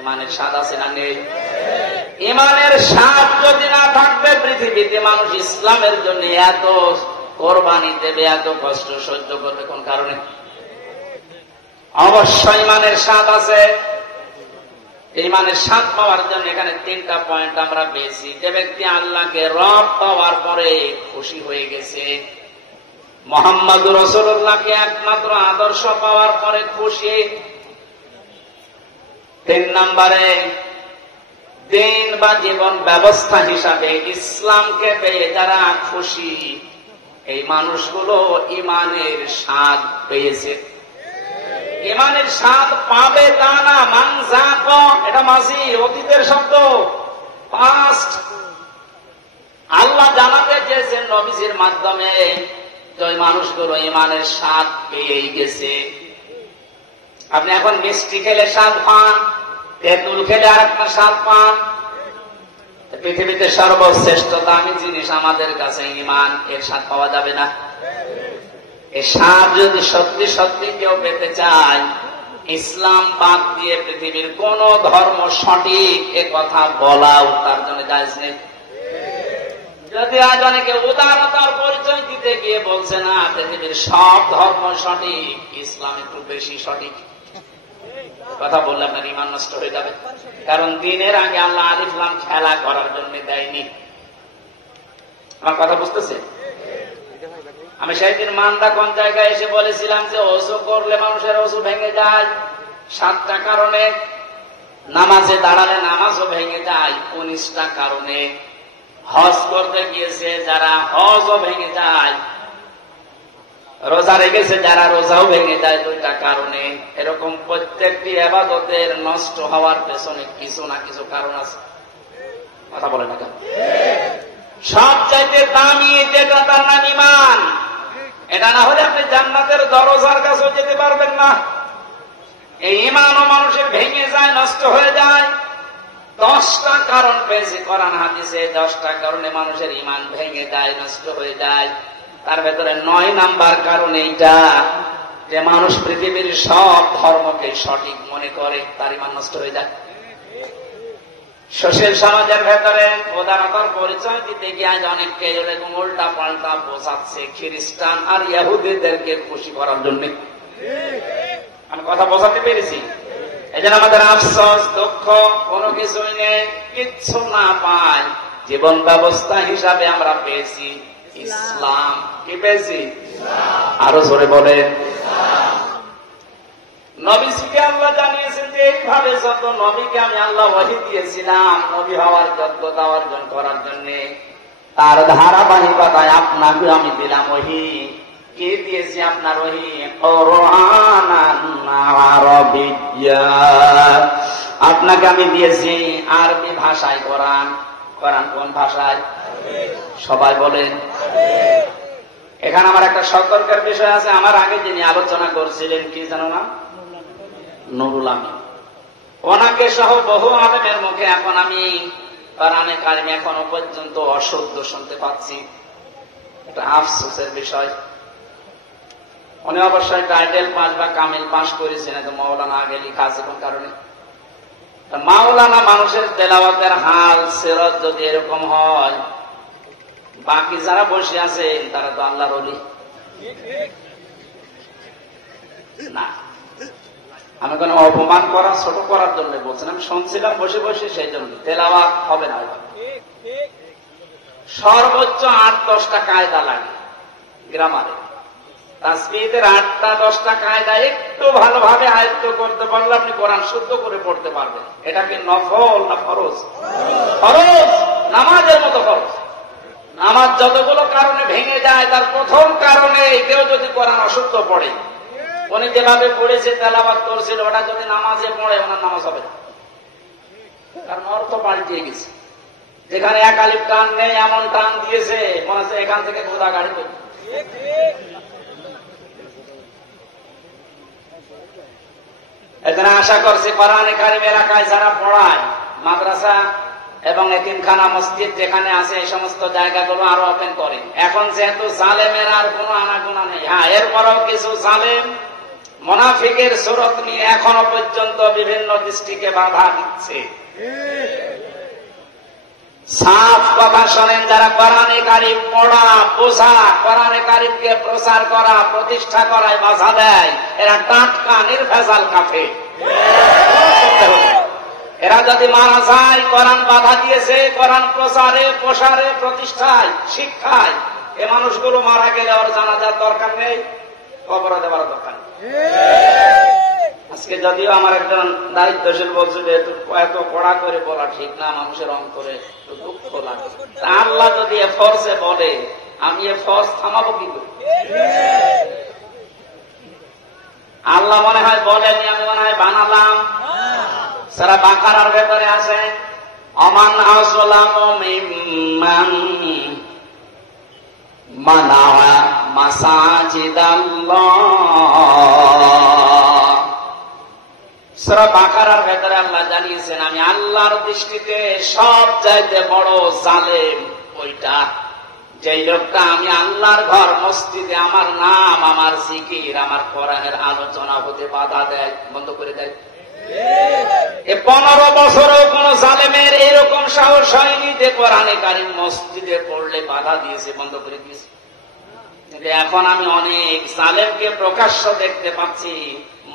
ইমানের স্বাদ আছে না নেই? ইমানের স্বাদ যদি না থাকবে, পৃথিবীতে মানুষ ইসলামের জন্য এত কোরবানি দেবে, এত কষ্ট সহ্য করবে কোন কারণে? অবশ্যই ইমানের স্বাদ আছে। ইমানের স্বাদ পাওয়ার জন্য এখানে 3টা পয়েন্ট আমরা পেয়েছি। যে ব্যক্তি আল্লাহকে রব পাওয়ার পরে খুশি হয়ে গেছে, মুহাম্মদুর রাসূলুল্লাহকে একমাত্র আদর্শ পাওয়ার পরে খুশি। 3 নম্বরে দিন বা জীবন ব্যবস্থা হিসাবে ইসলামকে পেয়ে যারা খুশি, এই মানুষগুলো ইমানের স্বাদ পেয়েছে। ইমানের স্বাদ পাবে তা না, মানজাক, এটা মাঝি অতীতের শব্দ, পাস্ট। আল্লাহ জানাতে চেয়েছেন নবীজির মাধ্যমে যে মানুষগুলো ইমানের স্বাদ পেয়েই গেছে। আপনি এখন মিষ্টি খেলে স্বাদ পান, তেঁতুল খেলে আর একটা স্বাদ পান। পৃথিবীতে সর্বশ্রেষ্ঠ দামি জিনিস আমাদের কাছে ইমান, এর স্বাদ পাওয়া যাবে না? এই স্বাদ যদি সত্যি সত্যি কেউ পেতে চায়, ইসলাম বাদ দিয়ে পৃথিবীর কোন ধর্ম সঠিক এ কথা বলাও তার জন্য জায়েজ নেই। যদি আজ অনেকে উদারতার পরিচয় দিতে গিয়ে বলছে না পৃথিবীর সব ধর্ম সঠিক, ইসলাম একটু বেশি সঠিক, কথা বললে আপনার ইমান নষ্ট হয়ে যাবে। কারণ দিনের আগে আল্লাহ আলিফ লাম খেলা করার জন্য দেয়নি। আমার কথা বুঝতেছে? আমি সেই দিন মান্দা কোন জায়গায় এসে বলেছিলাম যে ওযু করলে মানুষের ওযু ভেঙে যায় 7টা কারণে, নামাজে দাঁড়ালে নামাজও ভেঙে যায় 19টা কারণে, হজ করতে গিয়েছে যারা হজও ভেঙে যায়, রোজা রেখেছে যারা রোজাও ভেঙে যায় 2টা কারণে। এরকম প্রত্যেকটি ইবাদতের নষ্ট হওয়ার পেছনে কিছু না কিছু কারণ আছে। কথা বলে না কেন? সব চাইতে দামি যেটা তার নাম ইমান। এটা না হলে আপনি জান্নাতের দরজার কাছেও যেতে পারবেন না। এই ইমানও মানুষের ভেঙে যায়, নষ্ট হয়ে যায়। 10টা কারণ পেয়েছে কোরআন হাদিসে, 10টা কারণে মানুষের ইমান ভেঙে যায়, নষ্ট হয়ে যায়। তার ভেতরে 9 নাম্বার কারণ এইটা যে মানুষ পৃথিবীর সব ধর্মকে সঠিক মনে করে, তার ইমান নষ্ট হয়ে যায়। সুশীল সমাজের ভেতরে উদারতার পরিচয় দিতে গিয়ে আজ অনেককে এরকম উল্টা পাল্টা বোঝাচ্ছে খ্রিস্টান আর ইহুদিদেরকে খুশি করার জন্য। আমি কথা বোঝাতে পেরেছি? এই জন্য আমাদের আফসোস, দুঃখ, কোনো কিছুই নেই, কিচ্ছু না পাই। জীবন ব্যবস্থা হিসাবে আমরা পেয়েছি ইসলাম। কি পেয়েছি? আরো জোরে বলেন। নবীকে আল্লাহ জানিয়েছেন যে এইভাবে যত নবীকে আমি আল্লাহ ওহী দিয়েছিলাম নবী হওয়ার যোগ্যতা অর্জন করার জন্য, তার ধারাবাহিকতায় আপনাকে আমি দিলাম ওহী। কি দিয়েছি আপনার ওহী? কুরআনান আরাবিয়্যা। আপনাকে আমি দিয়েছি আরবি ভাষায় কোরআন। কোরআন কোন ভাষায়? সবাই বলেন। এখানে আমার একটা সতর্কের বিষয় আছে। আমার আগে যিনি আলোচনা করছিলেন কি জানো না? নুরুল আমিন। ওনাকে সহ বহু আলেমের মুখে এখন আমি কোরআনে কারিম এখনো পর্যন্ত অশুদ্ধ শুনতে পাচ্ছি। এটা আফসোসের বিষয়। উনি অবশ্যই টাইটেল পাস বা কামিল পাস করেছেন, তো মাওলানা আগে লেখা আছে কোন কারণে? মাওলানা মানুষের তেলাওয়াতের হাল সিরাত যদি এরকম হয়, বাকি যারা বসে আছেন তারা তো আল্লাহর ওলি না। আমি কোনো অপমান করা, ছোট করার জন্য বলছেন। আমি শুনছিলাম বসে বসে, সেই জন্য তেলাওয়াত হবে না। সর্বোচ্চ 8-10টা কায়দা লাগে গ্রামারে। তাসবিহের 8টা-10টা কায়দা একটু ভালোভাবে আয়ত্ত করতে পারলে আপনি কোরআন শুদ্ধ করে পড়তে পারবেন। এটা কি নফল না ফরজ? ফরজ, নামাজের মতো ফরজ। নামাজ যতগুলো কারণে ভেঙে যায়, তার প্রথম কারণে কেউ যদি কোরআন অশুদ্ধ পড়ে, উনি যেভাবে পড়েছে তেলাওয়াত করছিল, ওটা যদি নামাজে পড়ে ওনার নামাজ হবে না, কারণ অর্থ পাল্টে গেছে। যেখানে এক আলিফ টান নেই এমন টান দিয়েছে, মনে হচ্ছে এখান থেকে খোদা গাড়ি করবে। এখানে আশা করছি কোরআনে কারিম এলাকায় যারা পড়ায়, মাদ্রাসা এবং এতিমখানা মসজিদ যেখানে আছে এই সমস্ত জায়গাগুলো আরো ওপেন করে। এখন যেহেতু জালেমের আর কোনো আনাগোনা নেই, হ্যাঁ এরপরেও কিছু জালেম মুনাফিকের সুরত নিয়ে এখনো পর্যন্ত বিভিন্ন দৃষ্টিকে বাধা দিচ্ছে। সাফ কথা শোনেন, যারা কোরআনে কারিম পড়া বোঝা, কোরআনে কারিমকে প্রচার করা প্রতিষ্ঠা করায় বাধা দেয়, এরা টাটকা নির্ভেজাল কাফের। এরা যদি মারা যায়, কোরআন বাধা দিয়েছে, কোরআন প্রচারে প্রসারে প্রতিষ্ঠায় শিক্ষায়, এ মানুষগুলো মারা গেলে ওর জানাজার দরকার নেই, কবরে দেওয়ার দরকার নেই। আজকে যদিও আমার একজন দায়িত্বশীল বলছে যে এত কড়া করে বলা ঠিক না, মানুষের অন্তরে দুঃখ লাগে। আল্লাহ যদি এ ফর্সে বলে, আমি এ ফর্স থামাবো কি করে? আল্লাহ মনে হয় বলেনি, আমি মনে হয় বানালাম। সারা বাকারার ভেতরে আছে অমান আসলামু মিম্মান মানা মাসাজিদাল্লাহ। সূরা বাকারার ভেতরে আল্লাহ জানিয়েছেন, আমি আল্লাহর দৃষ্টিতে সব চাইতে বড় জালেম ওইটা, যেই লোকটা আমি আল্লাহর ঘর মসজিদে আমার নাম, আমার জিকির, আমার কোরআনের আলোচনা হতে বাধা দেয়, বন্ধ করে দেয়। 15 বছরও কোন জালেমের এরকম সাহস হয়নি যে কোরআনে কারিম মসজিদে পড়লে বাধা দিয়েছে, বন্ধ করে দিয়েছে। এখন আমি অনেক জালেমকে প্রকাশ্য দেখতে পাচ্ছি,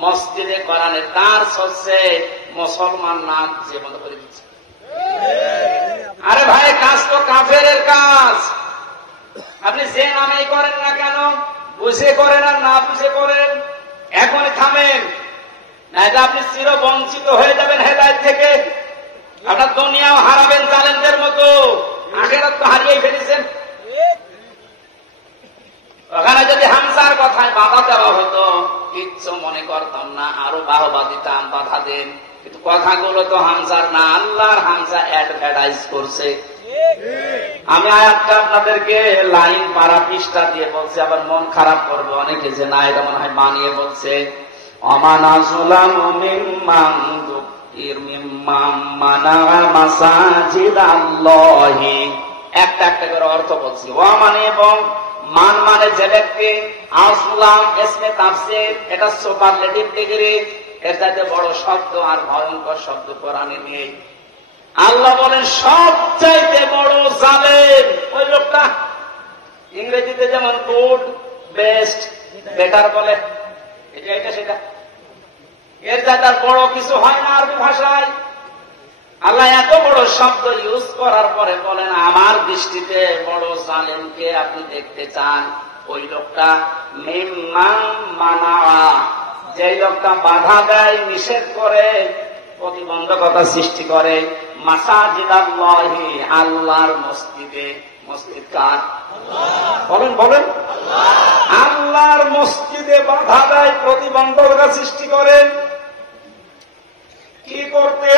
মসজিদে কোরআনের কাজ হচ্ছে, মুসলমান নাম যে বন্ধ করে দিচ্ছে। আরে ভাই, কাজ তো কাফেরের কাজ, আপনি যে নামেই করেন না কেন, বুঝে করেন আর না বুঝে করেন, এখনই থামেন, নাইলে আপনি চির বঞ্চিত হয়ে যাবেন হেদায়েত থেকে। আপনার দুনিয়াও হারাবেন জালেমদের মতো, আখিরাত তো হারিয়ে ফেলেছেন। ওখানে যদি হামজার কথায় বাধা দেওয়া হতো কিচ্ছু মনে করতাম না, আরো বাহবা দিতাম, বাধা দেন, কিন্তু কথাগুলো তো হামজার না, আল্লাহর হামজা অ্যাডভার্টাইজ করছে। আমি আয়াতটা আপনাদেরকে লাইন পারা পৃষ্ঠা দিয়ে বলছি, আবার মন খারাপ করবে অনেকে যে না এটা মনে হয় বানিয়ে বলছে। অমান আসলামু মিম্মান যুকির মিম্মান মানা মাসাজিদাল্লাহি। একটা একটা করে অর্থ বলছি। ওয়া মানে এবং, মান মানে যে ব্যক্তি, আসলাম ইসমে তাফসীর, এটা সুপারলেটিভ ডিগ্রি, এর চাইতে বড় শব্দ আর ভয়ঙ্কর শব্দ কোরআনে নেই। আল্লাহ বলেন সবচাইতে বড় জালেম ওই লোকটা, ইংরেজিতে যেমন গুড, বেস্ট, বেটার বলে, এটা সেটা, এর চাইতে বড় কিছু হয় না আরবি ভাষায়। আল্লাহ এত বড় শব্দ ইউজ করার পরে বলেন, আমার দৃষ্টিতে বড় জালেমকে আপনি দেখতে চান, ওই লোকটা মিম্মান মানা, যে লোকটা বাধা দেয়, নিষেধ করে, প্রতিবন্ধকতা সৃষ্টি করে, মাসাজিদাল্লাহি, আল্লাহর মসজিদে। মসজিদ কার? বলেন বলেন, আল্লাহর মসজিদে বাধা দেয়, প্রতিবন্ধকতা সৃষ্টি করে। কি করতে?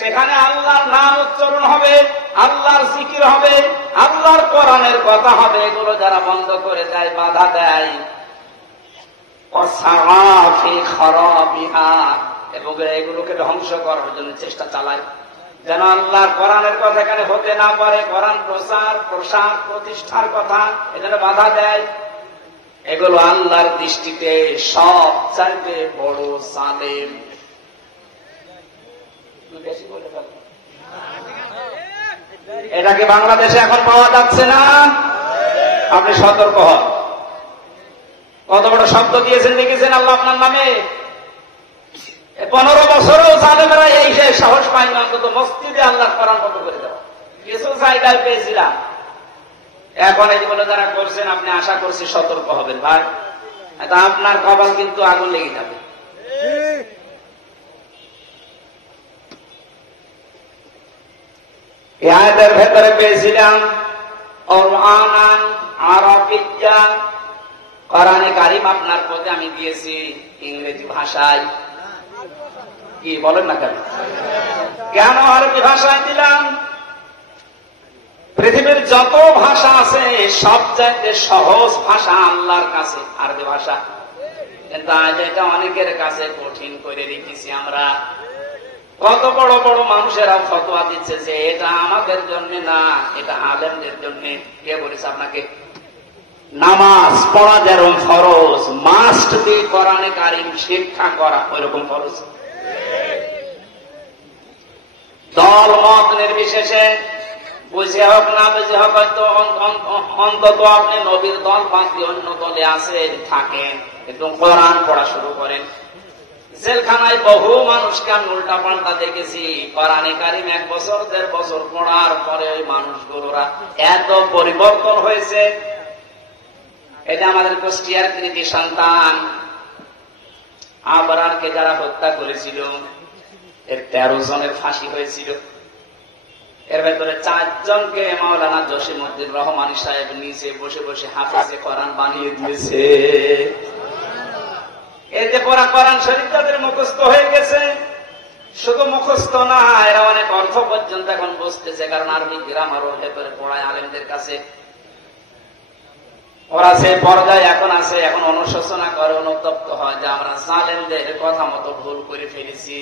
সেখানে আল্লাহর নাম উচ্চারণ হবে, আল্লাহর জিকির হবে, আল্লাহর কোরআনের কথা হবে। এগুলো যারা বন্ধ করে দেয়, বাধা দেয়, এবং এগুলোকে ধ্বংস করার জন্য চেষ্টা চালায়, যেন আল্লাহর কোরআনের কথা এখানে হতে না পারে, কোরআন প্রচার প্রসার প্রতিষ্ঠার কথা এখানে বাধা দেয়। এগুলো আল্লাহর দৃষ্টিতে সব চাইতে বড় জালেম। এটাকে বাংলাদেশে এখন পাওয়া যাচ্ছে না, আপনি সতর্ক হন। কত বড় শব্দ দিয়েছেন দেখেছেন আল্লাহ আপনার নামে। 15 বছরও জালেমেরা এই সাহস পায় না অন্তত মসজিদে আল্লাহর কোরআন বন্ধ করে দেওয়া। কিছু জায়গায় পেয়েছিলাম, এখন এইগুলো যারা করছেন আপনি আশা করছি সতর্ক হবেন ভাই, আপনার কপাল কিন্তু আগুন লেগে যাবে। এই আয়াতের ভেতরে পেয়েছিলাম কোরআনান আরাবিয়্যা, কোরআনে কারিম আপনার প্রতি আমি দিয়েছি ইংরেজি ভাষায়। কি বলেন না কেন? কেন আরবি ভাষায় দিলাম? পৃথিবীর যত ভাষা আছে সবচাইতে সহজ ভাষা আল্লাহর কাছে আরবি ভাষা, কিন্তু আজ এটা অনেকের কাছে কঠিন করে রেখেছি আমরা। কত বড় বড় মানুষেরা ফতোয়া দিচ্ছে যে এটা আমাদের জন্য না, এটা আলেমদের জন্য। কে বলেছে আপনাকে? নামাজ পড়া যেরকম ফরজ, মাস্ট বি কোরআনে কারিম শিক্ষা করা ওইরকম ফরজ। দল মত নির্বিশেষে বুঝে হোক না বুঝে হোক, হয়তো অন্তত আপনি নবীর দল বাদ দিয়ে অন্য দলে আছেন থাকেন, কিন্তু কোরআন পড়া শুরু করেন। জেলখানায় বহু মানুষকে আমি উল্টা পাল্টা দেখেছি, কোরআনে কারিম 1 বছর 1.5 বছর পড়ার পরে ওই মানুষগুলোরা এত পরিবর্তন হয়েছে। এটা আমাদের কুষ্টিয়ার কৃতি সন্তান আবরারকে যারা হত্যা করেছিল, এর 13 জনের ফাঁসি হয়েছিল। এর ভেতরে 4 জনকে মাওলানা জসিমউদ্দিন রহমানী সাহেব নিচে বসে বসে হাফেজে কোরআন বানিয়ে দিয়েছে। এতে পড়া কোরআন শরীফ তাদের মুখস্থ হয়ে গেছে। শুধু মুখস্থ না, এরা অনেক অর্থ পর্যন্ত এখন বুঝতেছে, কারণ আরবি গ্রামার ওর ভেতরে পড়ায় আলেমদের কাছে। ওরা সে পর্যায়ে এখন আছে, এখন অনুশোচনা করে, অনুতপ্ত হয় যে আমরা জালেমদের কথা মতো ভুল করে ফেলেছি।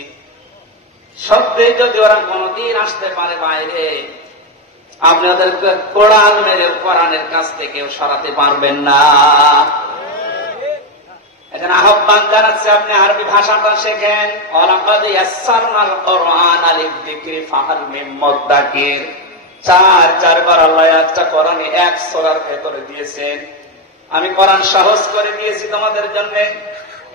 সত্যিই যদি ওরা কোনদিন আসতে পারে বাইরে, আপনি ওদেরকে কোরআন মেরে কোরআনের কাছ থেকে সরাতে পারবেন না। এখন আহ্বান জানাচ্ছে আপনি আরবি ভাষাটা শেখেন। ওয়ালাকাদ ইয়াসসারনাল কুরআনা লিযিকরি ফাহাল মিন মুদ্দাকির। 4 বার আল্লাহ একটা কোরআনে 1 সূরার ভেতরে দিয়েছেন। আমি কোরআন সহজ করে দিয়েছি তোমাদের জন্য।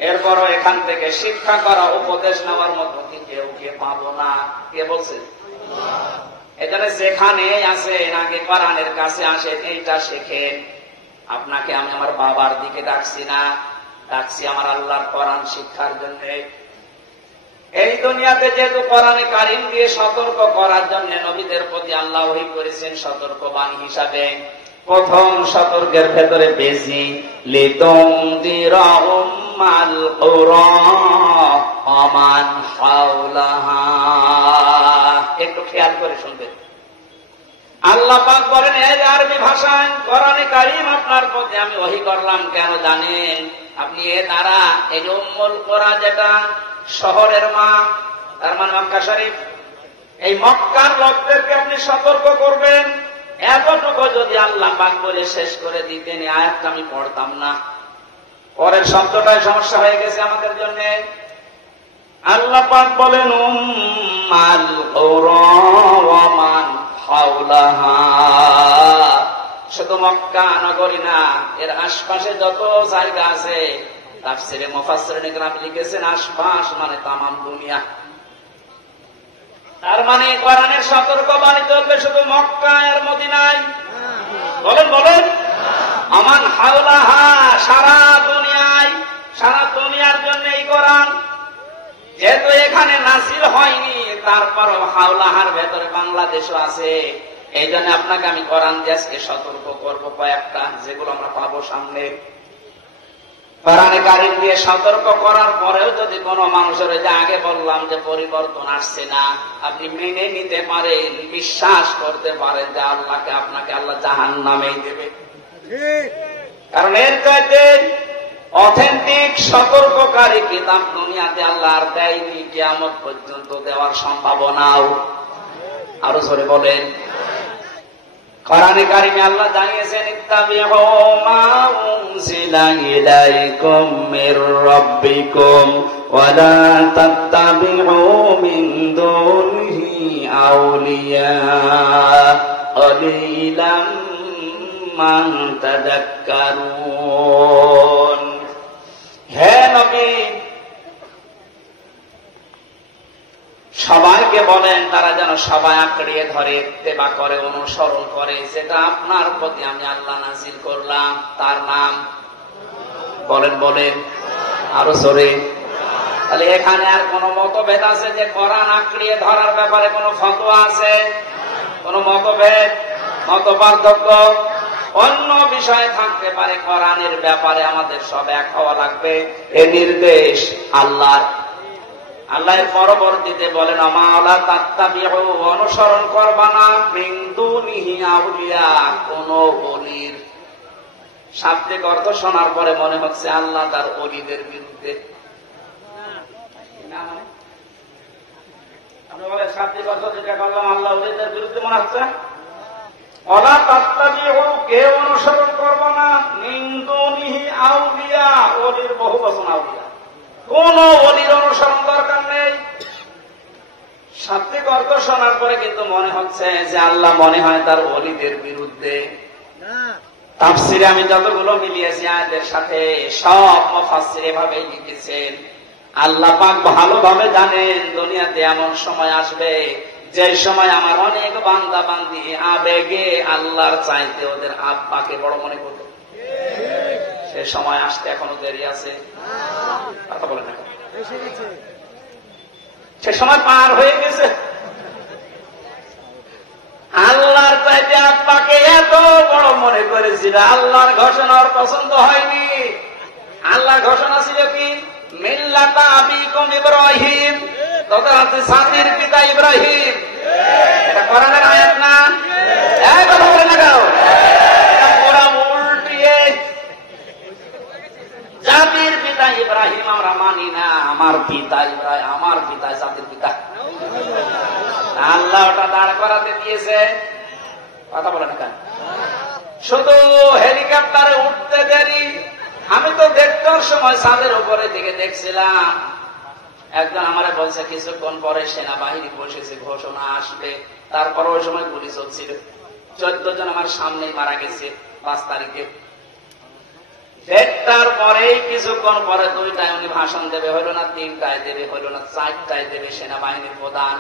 এরপরও এখান থেকে শিক্ষা করা, উপদেশ নেওয়ার মতো কেউ পাবো না। কে বলছে? এখানে যেখানে আছেন আগে কোরআনের কাছে আসেন, এইটা শেখেন। আপনাকে আমি আমার বাবার দিকে ডাকছি না, ডাকছি আমার আল্লাহর কোরআন শিক্ষার জন্য। এই দুনিয়াতে যেহেতু কোরআনে কারিম দিয়ে সতর্ক করার জন্য নবীদের প্রতি আল্লাহ ওহী করেছেন সতর্ক বাণী হিসাবে। প্রথম সতর্কের ভেতরে বেশি লিতুনদিরা উম্মাল কুরা ওয়া মান হাওলাহা। একটু খেয়াল করে শুনবেন। আল্লাহ পাক বলেন, এই আরবি ভাষায় কোরআনে কারিম আপনার প্রতি আমি ওহী করলাম কেন জানেন? আপনি এ দ্বারা এই যে উম্মুল কুরা, যেটা শহরের মা, তার মানে মক্কা শরীফ, এই মক্কার লোকদেরকে আপনি সতর্ক করবেন। এতটুকু যদি আল্লাহ পাক বলে শেষ করে দিতেন, এই আয়াতটা আমি পড়তাম না। পরের শব্দটাই সমস্যা হয়ে গেছে আমাদের জন্য। আল্লাহ পাক বলেন উম্মাল কুরা ওয়া মান হাওলাহা। শুধু মক্কা নগরী না, এর আশপাশে যত জায়গা আছে, তাফসীরে মুফাসসিরিন ইকরাম লিখেছেন আশপাশ মানে তামাম দুনিয়া। তার মানে কোরআনের সতর্ক বাণী চলবে শুধু মক্কা আর মদিনায়? বলেন বলেন। আমান হাওলাহা, সারা দুনিয়ায়, সারা দুনিয়ার জন্য এই কোরআন। যেহেতু এখানে নাযিল হয়নি, তারপরও হাওলাহার ভেতরে বাংলাদেশও আছে। এই জন্য আপনাকে আমি কোরআন দিয়ে আজকে সতর্ক করবো কয়েকটা, যেগুলো আমরা পাবো সামনে। কোরআনে কারিম দিয়ে সতর্ক করার পরেও যদি কোনো মানুষের, যে আগে বললাম যে পরিবর্তন আসছে না, আপনি মেনে নিতে পারেন, বিশ্বাস করতে পারেন যে আল্লাহকে আপনাকে আল্লাহ জাহান্নামেই দেবে। কারণ এর চাইতে অথেন্টিক সতর্ককারী কিতাব দুনিয়াতে আল্লাহ আর দেয়নি, কিয়ামত পর্যন্ত দেওয়ার সম্ভাবনাও। আরো জোরে বলেন। কোরআনে কারিমে আল্লাহ জানিয়েছেন ইত্তাবিউ মা উনজিলা ইলাইকুম মির রাব্বিকুম ওয়া লা তাত্তাবিউ মিন দুনিহি আউলিয়া ক্বালিলাম মা তাযাক্কারুন। হে নবী, সবাইকে বলেন তারা যেন সবাই আঁকড়িয়ে ধরে, ইত্তেবা করে, অনুসরণ করে যেটা আপনার প্রতি আমি আল্লাহ নাযিল করলাম, তার নাম বলেন বলেন আরো জোরে। তাহলে এখানে আর কোন মতভেদ আছে যে কোরআন আঁকড়িয়ে ধরার ব্যাপারে কোন ফতোয়া আছে? কোন মতভেদ, মত পার্থক্য অন্য বিষয়ে থাকতে পারে, কোরআনের ব্যাপারে আমাদের সব এক হওয়া লাগবে। এই নির্দেশ আল্লাহর। আল্লাহ পরবর্তীতে বলেন আমালা তাত্তাবিউ, অনুসরণ করবা না, মিন দুনিহি আউলিয়া, কোন ওলির। শাব্দিক অর্থ শোনার পরে মনে হচ্ছে আল্লাহ তার ওলিদের বিরুদ্ধে। আপনি বলেন শাব্দিক অর্থ যেটা করলাম আল্লাহ ওলিদের বিরুদ্ধে মনে হচ্ছে। অলা তাত্তাবিউ, কেউ অনুসরণ করবো না, মিন দুনিহি আউলিয়া, ওলির বহু বচন আউলিয়া, কোন ওলির অনুসরণ দরকার নেই। শাব্দিক অর্থ শোনার পরে কিন্তু মনে হচ্ছে যে আল্লাহ মনে হয় তার ওলিদের বিরুদ্ধে। তাফসিরে আমি যতগুলো মিলিয়েছি আয়াতের সাথে, সব মুফাসসির এভাবেই লিখেছেন। আল্লাহ পাক ভালোভাবে জানেন দুনিয়াতে এমন সময় আসবে যে সময় আমার অনেক বান্দা বান্দি আবেগে আল্লাহর চাইতে ওদের আব্বাকে বড় মনে করবে। সে সময় আসতে এখনো দেরি আছে, কথা বলে না, সে সময় পার হয়ে গেছে। আল্লাহর চাইতে আব্বাকে এত বড় মনে করেছিল, আল্লাহর ঘোষণা ওর পছন্দ হয়নি। আল্লাহর ঘোষণা ছিল কি? মিল্লাতা আবিকুম ইব্রাহিম, তোদের হাতে জাতির পিতা ইব্রাহিম। এটা কোরআনের আয়াত না? এই কথা বলে না কেন? এটা পুরা উল্টিয়ে জাতির পিতা ইব্রাহিম আমরা মানি না, আমার পিতা ইব্রাহিম, আমার পিতা জাতির পিতা। আল্লাহ ওটা দাঁড় করাতে দিয়েছে, কথা বলে না কেন? শুধু হেলিকপ্টারে উঠতে দেরি। আমি তো দেখতাম সময় ছাদের উপরে দিকে দেখছিলাম, একজন আমারে বলছে কিছুক্ষণ পরে সেনাবাহিনী বসেছে, ঘোষণা আসবে। তারপর ওই সময় গুলি চলছিল, 14 জন আমার সামনেই মারা গেছে 5 তারিখে। দেড়টার পরেই কিছুক্ষণ পরে 2টায় উনি ভাষণ দেবে, হইল না 3টায় দেবে, হইল না 4টায় দেবে সেনাবাহিনীর প্রধান।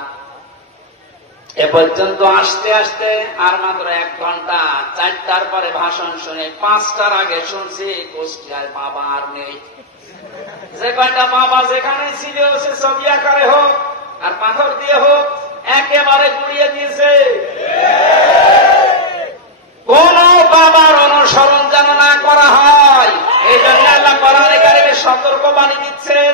এ পর্যন্ত আসতে আসতে আর মাত্র 1 ঘন্টা। 4টার পরে ভাষণ শুনে 5টার আগে শুনছি কুষ্টিয়ায় বাবা আর নেই। যে কয়টা বাবা যেখানে ছিল সে ছবি আকারে হোক আর পাথর দিয়ে হোক একেবারে গুড়িয়ে দিয়েছে। কোন বাবার অনুসরণ যেন না করা হয়, এই জন্য আল্লাহ কোরআনে কারিমে সতর্ক বাণী দিচ্ছেন।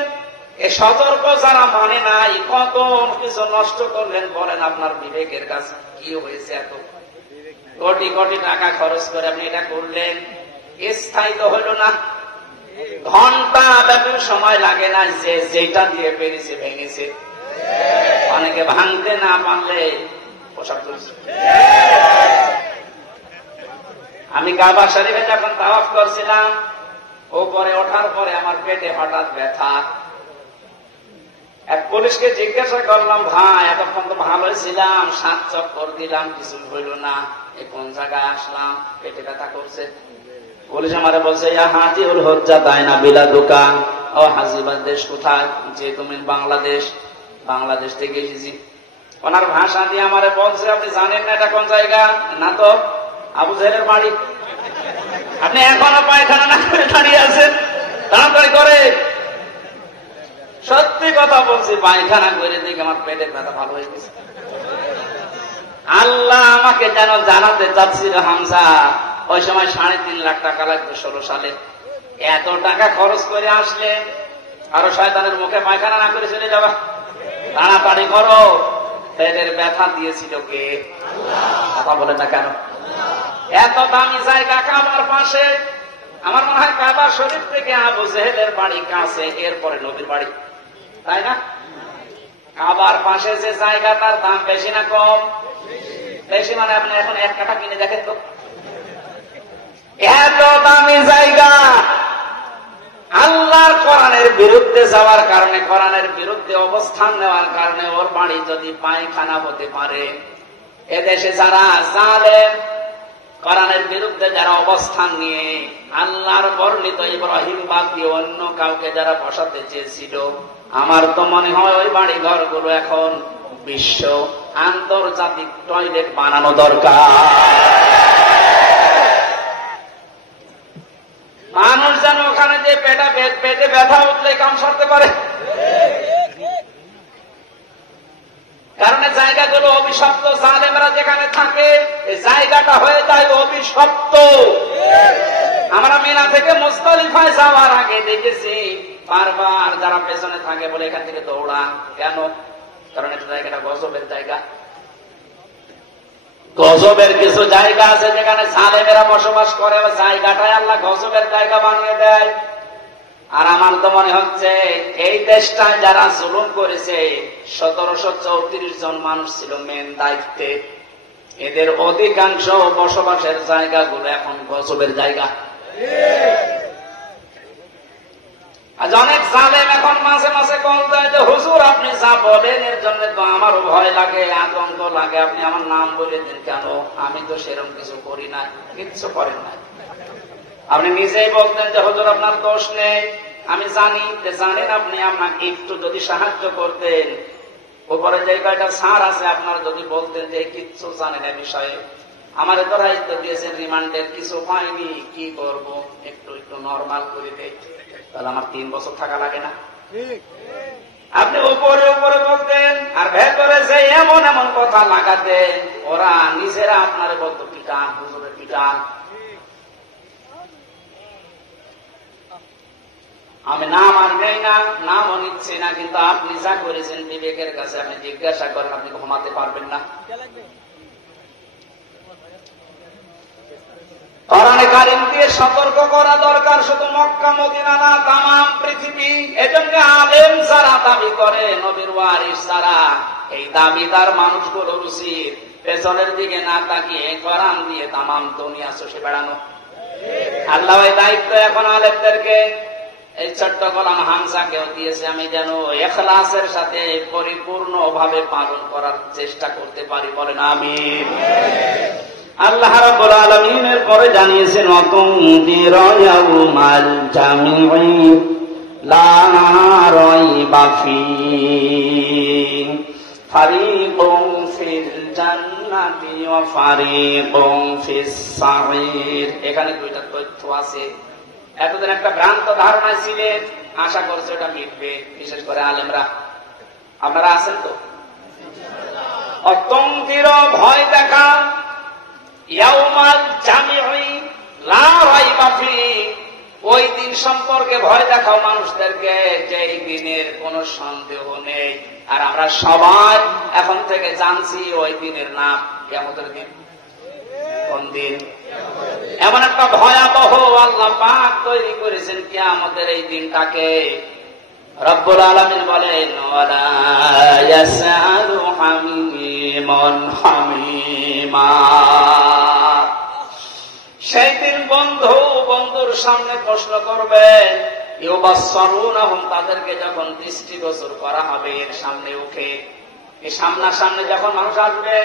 এই সতর্ক যারা মানে নাই, কত কিছু নষ্ট করলেন বলেন। আপনার বিবেকের কাছে কি হয়েছে? এত কোটি কোটি টাকা খরচ করে আপনি এটা করলেন, স্থায়ী তো হইল না। ঘন্টা ব্যাপী সময় লাগে না, যে যেটা দিয়ে পেরেছে ভেঙেছে। অনেকে ভাঙতে না পারলে পোশাক করছে। আমি কাবা শরীফে যখন তাওয়াফ করছিলাম, ওপরে ওঠার পরে আমার পেটে হঠাৎ ব্যথা। এক পুলিশকে জিজ্ঞাসা করলাম, ভাই এতক্ষণ তো ভালোই ছিলাম, 7 চক্কর দিলাম, কিছু হইল না, এই কোন জায়গায় আসলাম, পেটে ব্যথা করছে। পুলিশ আমারে বলছে, ইয়া হাজিউল হজ্জা তাই না বিলা দোকান। ও হাজিবার দেশ কোথায়? যে তুমি বাংলাদেশ। বাংলাদেশ থেকে এসেছি। ওনার ভাষা দিয়ে আমারে বলছে, আপনি জানেন না এটা কোন জায়গা? না তো। আবু জেহেলের বাড়ি। আপনি এখনো পায়খানা না করে দাঁড়িয়ে আছেন, তাড়াতাড়ি করে। সত্যি কথা বলছি, পায়খানা করে দিকে আমার পেটের ব্যথা ভালো হয়ে গেছে। আল্লাহ আমাকে যেন জানাতে চাচ্ছিল, হামজা ওই সময় 3.5 লাখ টাকা লাগবে 16 সালে। এত টাকা খরচ করে আসলে আরো শয়তানের মুখে পায়খানা না করে চলে যাবা, তাড়াতাড়ি করো। পেটের ব্যথা দিয়েছিল কে? কথা বলে না কেন? এত দামি জায়গা কাবার পাশে। আমার মনে হয় কাবা শরীফ থেকে আবু জেহেলের বাড়ি কাছে, এরপরে নবীর বাড়ি, তাই না? কাবার পাশে যে জায়গা, তার দাম বেশি না কম? বেশি। মানে আপনি এখন 1 কাঠা কিনে দেখেন তো, এত দামি জায়গা। আল্লাহর কোরআনের বিরুদ্ধে যাওয়ার কারণে, কোরআনের বিরুদ্ধে অবস্থান নেওয়ার কারণে ওর বাড়ি যদি পায়খানা হতে পারে, এদেশে যারা জালেম, কোরআনের বিরুদ্ধে যারা অবস্থান নিয়ে আল্লাহর বর্ণিত ইব্রাহিম বাদ দিয়ে অন্য কাউকে যারা বসাতে চেয়েছিল, আমার তো মনে হয় ওই বাড়ি ঘরগুলো এখন বিশ্ব আন্তর্জাতিক টয়লেট বানানো দরকার। মানুষ যেন ওখানে যে পেটে ব্যথা উঠলে কাম সারতে পারে। কারণ জায়গাগুলো অভিশপ্ত, জালেমরা যেখানে থাকে এই জায়গাটা হয়ে যায় অভিশপ্ত। আমরা মিনা থেকে মুজদালিফায় যাওয়ার আগে দেখেছি বারবার যারা পেছনে থাকে বলে এখান থেকে দৌড়ান। কেন? কারণ এটা জায়গাটা গজবের জায়গা। গজবের কিছু জায়গা আছে যেখানে জালেমেরা বসবাস করে, জায়গাটাই আল্লাহ গজবের জায়গা বানিয়ে দেয়। আর আমার তো মনে হচ্ছে এই দেশটায় যারা জুলুম করেছে 1734 জন মানুষ ছিল মেন দায়িত্বে, এদের অধিকাংশ বসবাসের জায়গাগুলো এখন গজবের জায়গা। আজ অনেক জালেম এখন মাঝে মাঝে কল দেয় যে হুজুর আপনি যা বলেন এর জন্য তো আমারও ভয় লাগে, আতঙ্ক লাগে, আপনি আমার নাম বলে দিন কেন? আমি তো সেরকম কিছু করি না। কিচ্ছু করেন না, আপনি নিজেই বলতেন যে হুজুর আপনার দোষ নেই, আমি জানি যে জানেন আপনি, আপনাকে একটু যদি সাহায্য করতেন, উপরে যে কয়টা ছাড় আছে আপনার যদি বলতেন যে কিচ্ছু জানেন এ বিষয়ে, আমার তো দায়িত্ব দিয়েছেন রিমান্ডের, কিছু পাইনি, কি করব, একটু একটু নরমাল করে দেয়, তাহলে আমার 3 বছর থাকা লাগে না? আপনি উপরে উপরে বলতেন আর ভেতরে যে এমন এমন কথা লাগাতেন, ওরা নিজেরা আপনার বলতো পিটান, হুজুরের পিটান। আমি নাম আর নেই না, নামও নিচ্ছি না, কিন্তু আপনি যা করেছেন বিবেকের কাছে আপনি জিজ্ঞাসা করেন, আপনি ক্ষমাতে পারবেন না? কোরআনে কারীম দিয়ে সতর্ক করা দরকার, শুধু মক্কা মদিনা না, তামাম পৃথিবী। এজন্য আলেম যারা দাবি করে, নবীর ওয়ারিস যারা, এই দাবিদার মানুষগুলোর উচিত পেছনের দিকে না তাকিয়ে কোরআন দিয়ে তামাম দুনিয়া চষে বেড়ানো। আল্লাহ এই দায়িত্ব এখন আলেমদেরকে, এই ছোট্ট গোলাম হামজাকেও দিয়েছে। আমি যেন ইখলাসের সাথে পরিপূর্ণভাবে পালন করার চেষ্টা করতে পারি, বলেন আমিন। আল্লাহ রাব্বুল আলামিনের পরে জানিয়েছেন ওয়াতুনদিরা ইয়াউমাল জামিঈ লা রাইবা ফীহি ফারীকুন ফিল জান্নাতি ওয়া ফারীকুন ফিস সাঈর। এখানে দুইটা তথ্য আছে। এতদিন একটা ভ্রান্ত ধারণা ছিলেন, আশা করছি ওটা মিটবে, বিশেষ করে আলেমরা। আপনারা আছেন তো? অতন্তির ভয় দেখা, ইয়াউমাল জামিঈ লা রাইবা ফীহি, ওই দিন সম্পর্কে ভয় দেখাও মানুষদেরকে, যেই দিনের কোনো সন্দেহ নেই। আর আমরা সবাই এখন থেকে জানছি ওই দিনের নাম কিয়ামতের দিন। কোন দিন? এমন একটা ভয়াবহ আল্লাহ পাক তৈরি করেছেন কিয়ামতের এই দিনটাকে। রব্বুল আলামিন বলেন ওয়ালা ইয়াসআলু হামীমুন হামীমা। সেই দিন বন্ধু বন্ধুর সামনে প্রশ্ন করবে, ইউবাসসারুনাহুম, তাদেরকে যখন দৃষ্টিগোচর করা হবে এর সামনে উঠে, এই সামনাসামনি যখন মানুষ আসবে,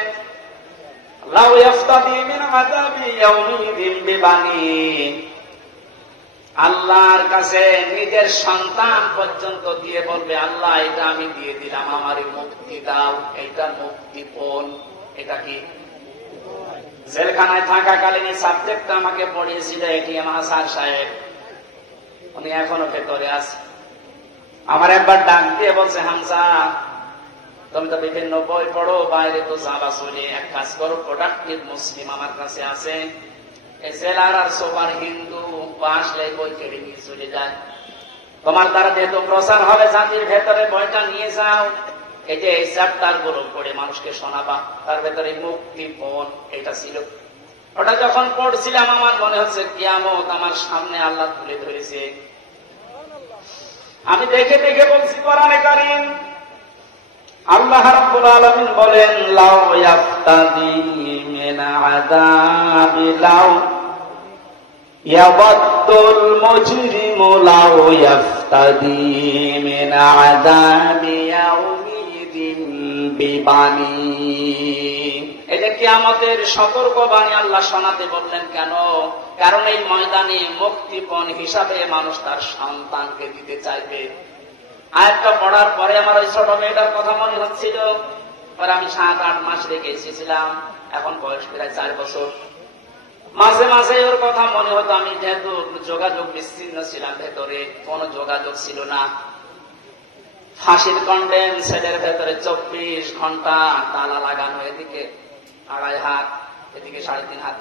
লাউ ইয়াফতাদি মিন আযাবি ইয়াউমিদিন বিবানি, আল্লাহর কাছে নিজের সন্তান পর্যন্ত দিয়ে বলবে, আল্লাহ এটা আমি দিয়ে দিলাম, আমারই মুক্তি দাও, এটা মুক্তিপণ। এটা কি? জেলখানায় থাকাকালীন সাবজেক্টটা আমাকে পড়িয়েছিল এটিএম আসার সাহেব, উনি এখনো ভেতরে আছে। আমার একবার ডাক দিয়ে বলছে, হামজা তুমি তো বিভিন্ন বই পড়ো, বাইরে তো যাবা চলে, এক কাজ করো, প্রোডাক্টিভ মুসলিম আমার কাছে আছে, এই জেলার আর সোবার হিন্দু আসলে বই কেড়ে নিয়ে চলে যায়, তোমার দ্বারা যেহেতু প্রচার হবে জাতির ভেতরে, বইটা নিয়ে যাও, এই যে এই চ্যাপ্টার গুলো পড়ে মানুষকে শোনাবা, তার ভেতরে মুক্তিপণ এটা ছিল। ওটা যখন পড়ছিলাম আমার মনে হচ্ছে কিয়ামত আমার সামনে আল্লাহ তুলে ধরেছে। আমি দেখে দেখে বলছি কোরআনে কারীম, আল্লাহ রাব্বুল আলামিন বলেন লাউ ইয়াফতাদি মিন আযাবি লাউ ইয়াবাদুল মুজরিমু লাউ ইয়াফতাদি মিন আযাবি ইয়াউমিদিন বিবানি। এটা কিয়ামতের সতর্কবাণী আল্লাহ শোনাতে বললেন কেন? কারণ এই ময়দানে মুক্তিপণ হিসাবে মানুষ তার সন্তানকে দিতে চাইবে। আয়াতটা পড়ার পরে আমার ওই ছোট মেয়েটার কথা মনে হচ্ছিল, পরে আমি 7-8 মাস রেখে এসেছিলাম, এখন বয়স প্রায় 4 বছর। মাঝে মাঝে ওর কথা মনে হতো, আমি যেহেতু যোগাযোগ বিচ্ছিন্ন ছিলাম, ভেতরে কোনো যোগাযোগ ছিল না। ফাঁসির কন্ডেম সেলের ভেতরে 24 ঘন্টা তালা লাগানো, এদিকে 2.5 হাত, এদিকে 3.5 হাত,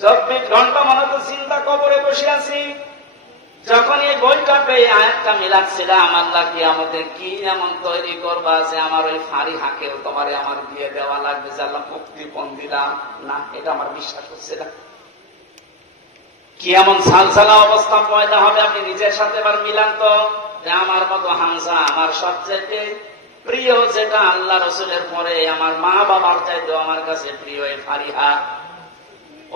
24 ঘন্টা মনে হতো চিন্তা, কবরে বসে আছি। যখন এই বইটা পেয়ে আয়াতটা মিলাচ্ছিলাম, আল্লাহ কিয়ামতে কি এমন তৈরি করবা যে আমার ওই ফাঁড়ি হাঁকেও তোমারে আমার দিয়ে দেওয়া লাগবে, যে আল্লাহ মুক্তিপণ দিলাম, না এটা আমার বিশ্বাস হচ্ছে না। কি এমন সালসালা অবস্থা পয়দা হবে আপনি নিজের সাথে এবার মিলান তো, যে আমার মতো হামজা, আমার সবচেয়ে প্রিয় যেটা আল্লাহ রসুলের পরে আমার মা বাবার চাইতেও আমার কাছে প্রিয় এ ফারিহা,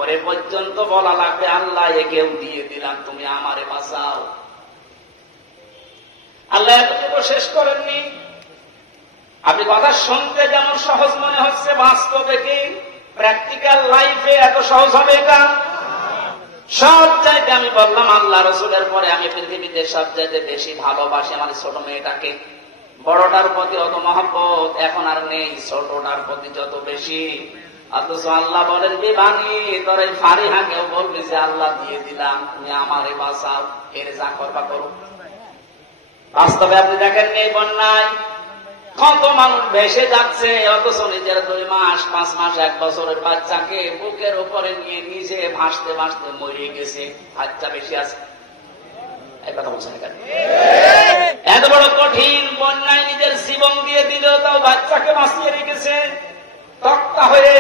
ওরে পর্যন্ত বলা লাগবে আল্লাহ একেও দিয়ে দিলাম, তুমি আমারে বাঁচাও। আল্লাহ এতটুকু শেষ করেননি। আপনি কথা শুনতে যেমন সহজ মনে হচ্ছে, বাস্তবে কি প্র্যাকটিক্যাল লাইফে এত সহজ হবে এটা? সব চাইতে আমি বললাম আল্লাহ রসুলের পরে আমি পৃথিবীতে সব চাইতে বেশি ভালোবাসি আমার ছোট মেয়েটাকে। বড়টার প্রতি অত মহব্বত এখন আর নেই, ছোটটার প্রতি যত বেশি। অথচ আল্লাহ বলেন বিবানি তোর এই ফারিহাকেও বলবি যে আল্লাহ দিয়ে দিলাম, তুমি আমারে বাঁচাও, এর যা করবা করো। বাস্তবে আপনি দেখেন এই বন্যায় কত মানুষ ভেসে যাচ্ছে, অথচ নিজের 2 মাস 5 মাস 1 বছরের বাচ্চাকে বুকের উপরে নিয়ে নিজে ভাসতে ভাসতে মরে গেছে। বাচ্চা বেশি আছে, এই কথা বলছেন এখানে। এত বড় কঠিন বন্যায় নিজের জীবন দিয়ে দিল, তাও বাচ্চাকে বাঁচিয়ে রেখেছে তক্তা হয়ে।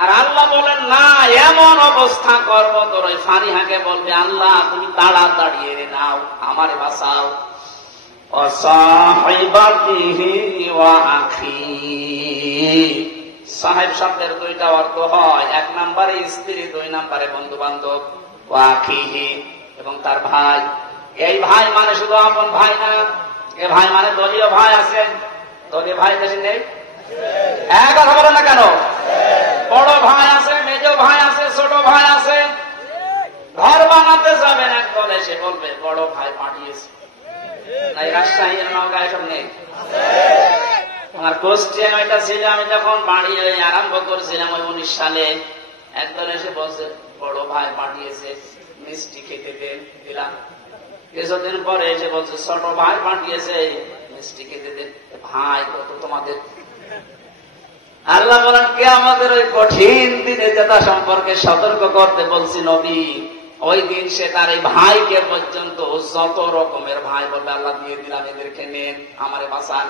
আর আল্লাহ বলেন না, এমন অবস্থা করব তোর ওই ফারিহাকে বলবে আল্লাহ তুমি তাড়াতাড়ি এনে নাও, আমারে বাঁচাও। সাহেব শব্দের 2টা অর্থ হয়, 1 নম্বরে স্ত্রী, 2 নম্বরে বন্ধু বান্ধব। ওয়াখিহি এবং তার ভাই। এই ভাই মানে শুধু আপন ভাই না, এ ভাই মানে দলীয় ভাই আছে। দলীয় ভাই দেশে নেই, এক কথা বলে না কেন? বড় ভাই আছে, মেজ ভাই আছে, ছোট ভাই আছে। ঘর বানাতে যাবেন এক দল এসে বলবে বড় ভাই পাঠিয়েছে। রাজশাহী নওগাঁ এসব নেই। আমার কোশ্চেন ওইটা ছিল, আমি যখন বাড়ি আরম্ভ করছিলাম ওই 19 সালে, একদল এসে বলছে বড় ভাই পাঠিয়েছে, মিষ্টি খেতে দিলাম। কিছুদিন পরে এসে বলছে ছোট ভাই পাঠিয়েছে, মিষ্টি খেতে দেন। ভাই কত তোমাদের? আল্লাহ বলেন কে আমাদের ওই কঠিন দিনে যেটা সম্পর্কে সতর্ক করতে বলছি নবী, ওই দিন সে তার এই ভাইকে পর্যন্ত যত রকমের ভাই বলবে আল্লাহ দিয়ে দিলাম, এদেরকে নেন, আমারে বাঁচান।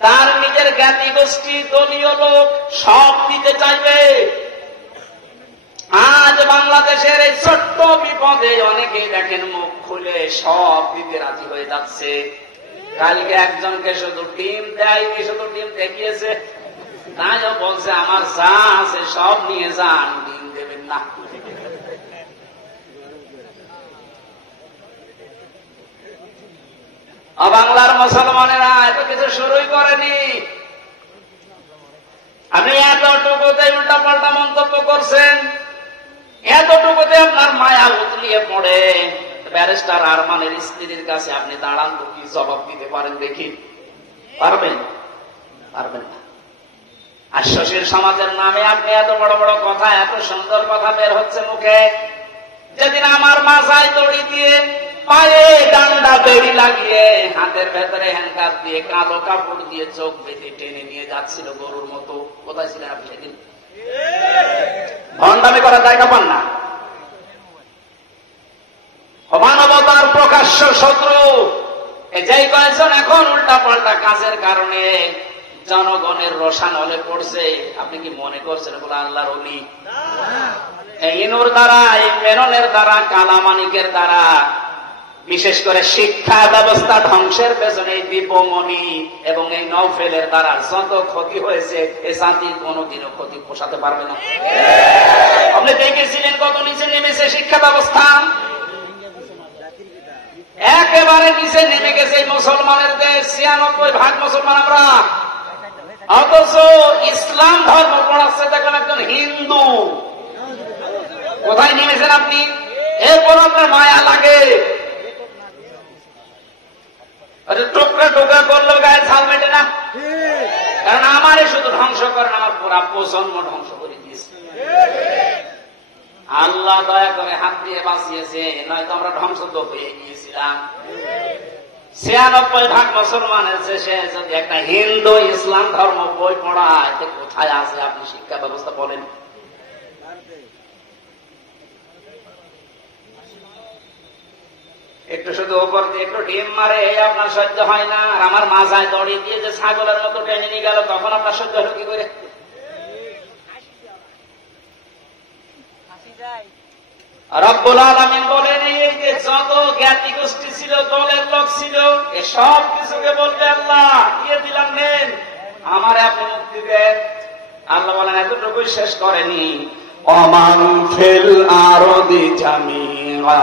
তার নিজের জ্ঞাতি গোষ্ঠী, দলীয় লোক সব দিতে চাইবে। আজ বাংলাদেশের এই ছোট্ট বিপদে অনেকেই দেখেন মুখ খুলে সব দিতে রাজি হয়ে যাচ্ছে। কালকে একজনকে শুধু টিম দেয়নি, শুধু টিম দেখিয়েছে, তাইও বলছে আমার যা আছে সব নিয়ে যান, টিম দেবেন না। বাংলার মুসলমানেরা এত কিছু শুরুই করেনি। আপনি এতটুকুতে উল্টা পাল্টা মন্তব্য করছেন, এতটুকুতে আপনার মায়া উতলিয়ে পড়ে। ব্যারিস্টার আরমানের স্ত্রীর কাছে আপনি দাঁড়ান তো, কি জবাব দিতে পারেন দেখি? পারবেন? পারবেন না। আর শশীর সমাজের নামে আপনি এত বড় বড় কথা, এত সুন্দর কথা বের হচ্ছে মুখে। যেদিন আমার মাথায় দড়ি দিয়ে, পায়ে ডান্ডা বেড়ি লাগিয়ে, হাতের ভেতরে হ্যান্ডকাপ দিয়ে, কালো কাপড় দিয়ে চোখ বেঁধে টেনে নিয়ে যাচ্ছিল গরুর মতো, কোথায় ছিলেন আপনি সেদিন? ভণ্ডামি করার জায়গা পান না। মানবতার প্রকাশ্য শত্রু যেই কয়েকজন এখন উল্টা পাল্টা কাজের কারণে জনগণের রসানলে পড়ছে, আপনি কি মনে করছেন এগুলো আল্লাহর ওলি? এই ইনুর দ্বারা, এই মেননের দ্বারা, কালামানিকের দ্বারা, বিশেষ করে শিক্ষা ব্যবস্থা ধ্বংসের পেছনে এই দীপমণি এবং এই নওফেলের দ্বারা যত ক্ষতি হয়েছে, এ জাতি কোনোদিনও ক্ষতি পোষাতে পারবে না। আপনি দেখেছিলেন কত নিচে নেমেছে শিক্ষা ব্যবস্থা, একেবারে নিচে নেমে গেছে এই মুসলমানের দেশ। 96% মুসলমান আমরা, অথচ ইসলাম ধর্ম পড়াচ্ছে দেখলাম একজন হিন্দু। কোথায় নেমেছেন আপনি? এরপর আপনার মায়া লাগে, টুকরা টুকরা করলো গায়ে ঝাল মেটে না। কারণ আমারে শুধু ধ্বংস করেন, আমার পুরা প্রজন্ম ধ্বংস করে দিয়েছে। আল্লাহ দয়া করে হাত দিয়ে বাঁচিয়েছে, নয়তো আমরা ধ্বংস তো হয়ে গিয়েছিলাম। 96% মুসলমানের দেশে যদি একটা হিন্দু ইসলাম ধর্ম বই পড়ায়, কোথায় আছে আপনি শিক্ষা ব্যবস্থা বলেন? একটু শুধু ওপর দিয়ে একটু ডিম মারে আপনার সহ্য হয় না, আর আমার মাজায় দড়ি দিয়ে যে ছাগলের মতো টেনে নিয়ে গেল তখন আপনার সহ্য হলো কি করে? রব্বুল আলামিন বলেন এই যে যত জ্ঞাতি গোষ্ঠী ছিল, দলের লোক ছিল, এ সব কিছুকে বলবে আল্লাহ দিয়ে দিলাম, নেন আমারে আপনি মুক্তি দেন। আল্লাহ বলেন এতটুকুই শেষ করেনি, অমান ফিল আরদি জামিআ,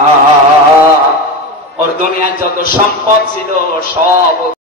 ওর দুনিয়ায় যত সম্পদ ছিল সব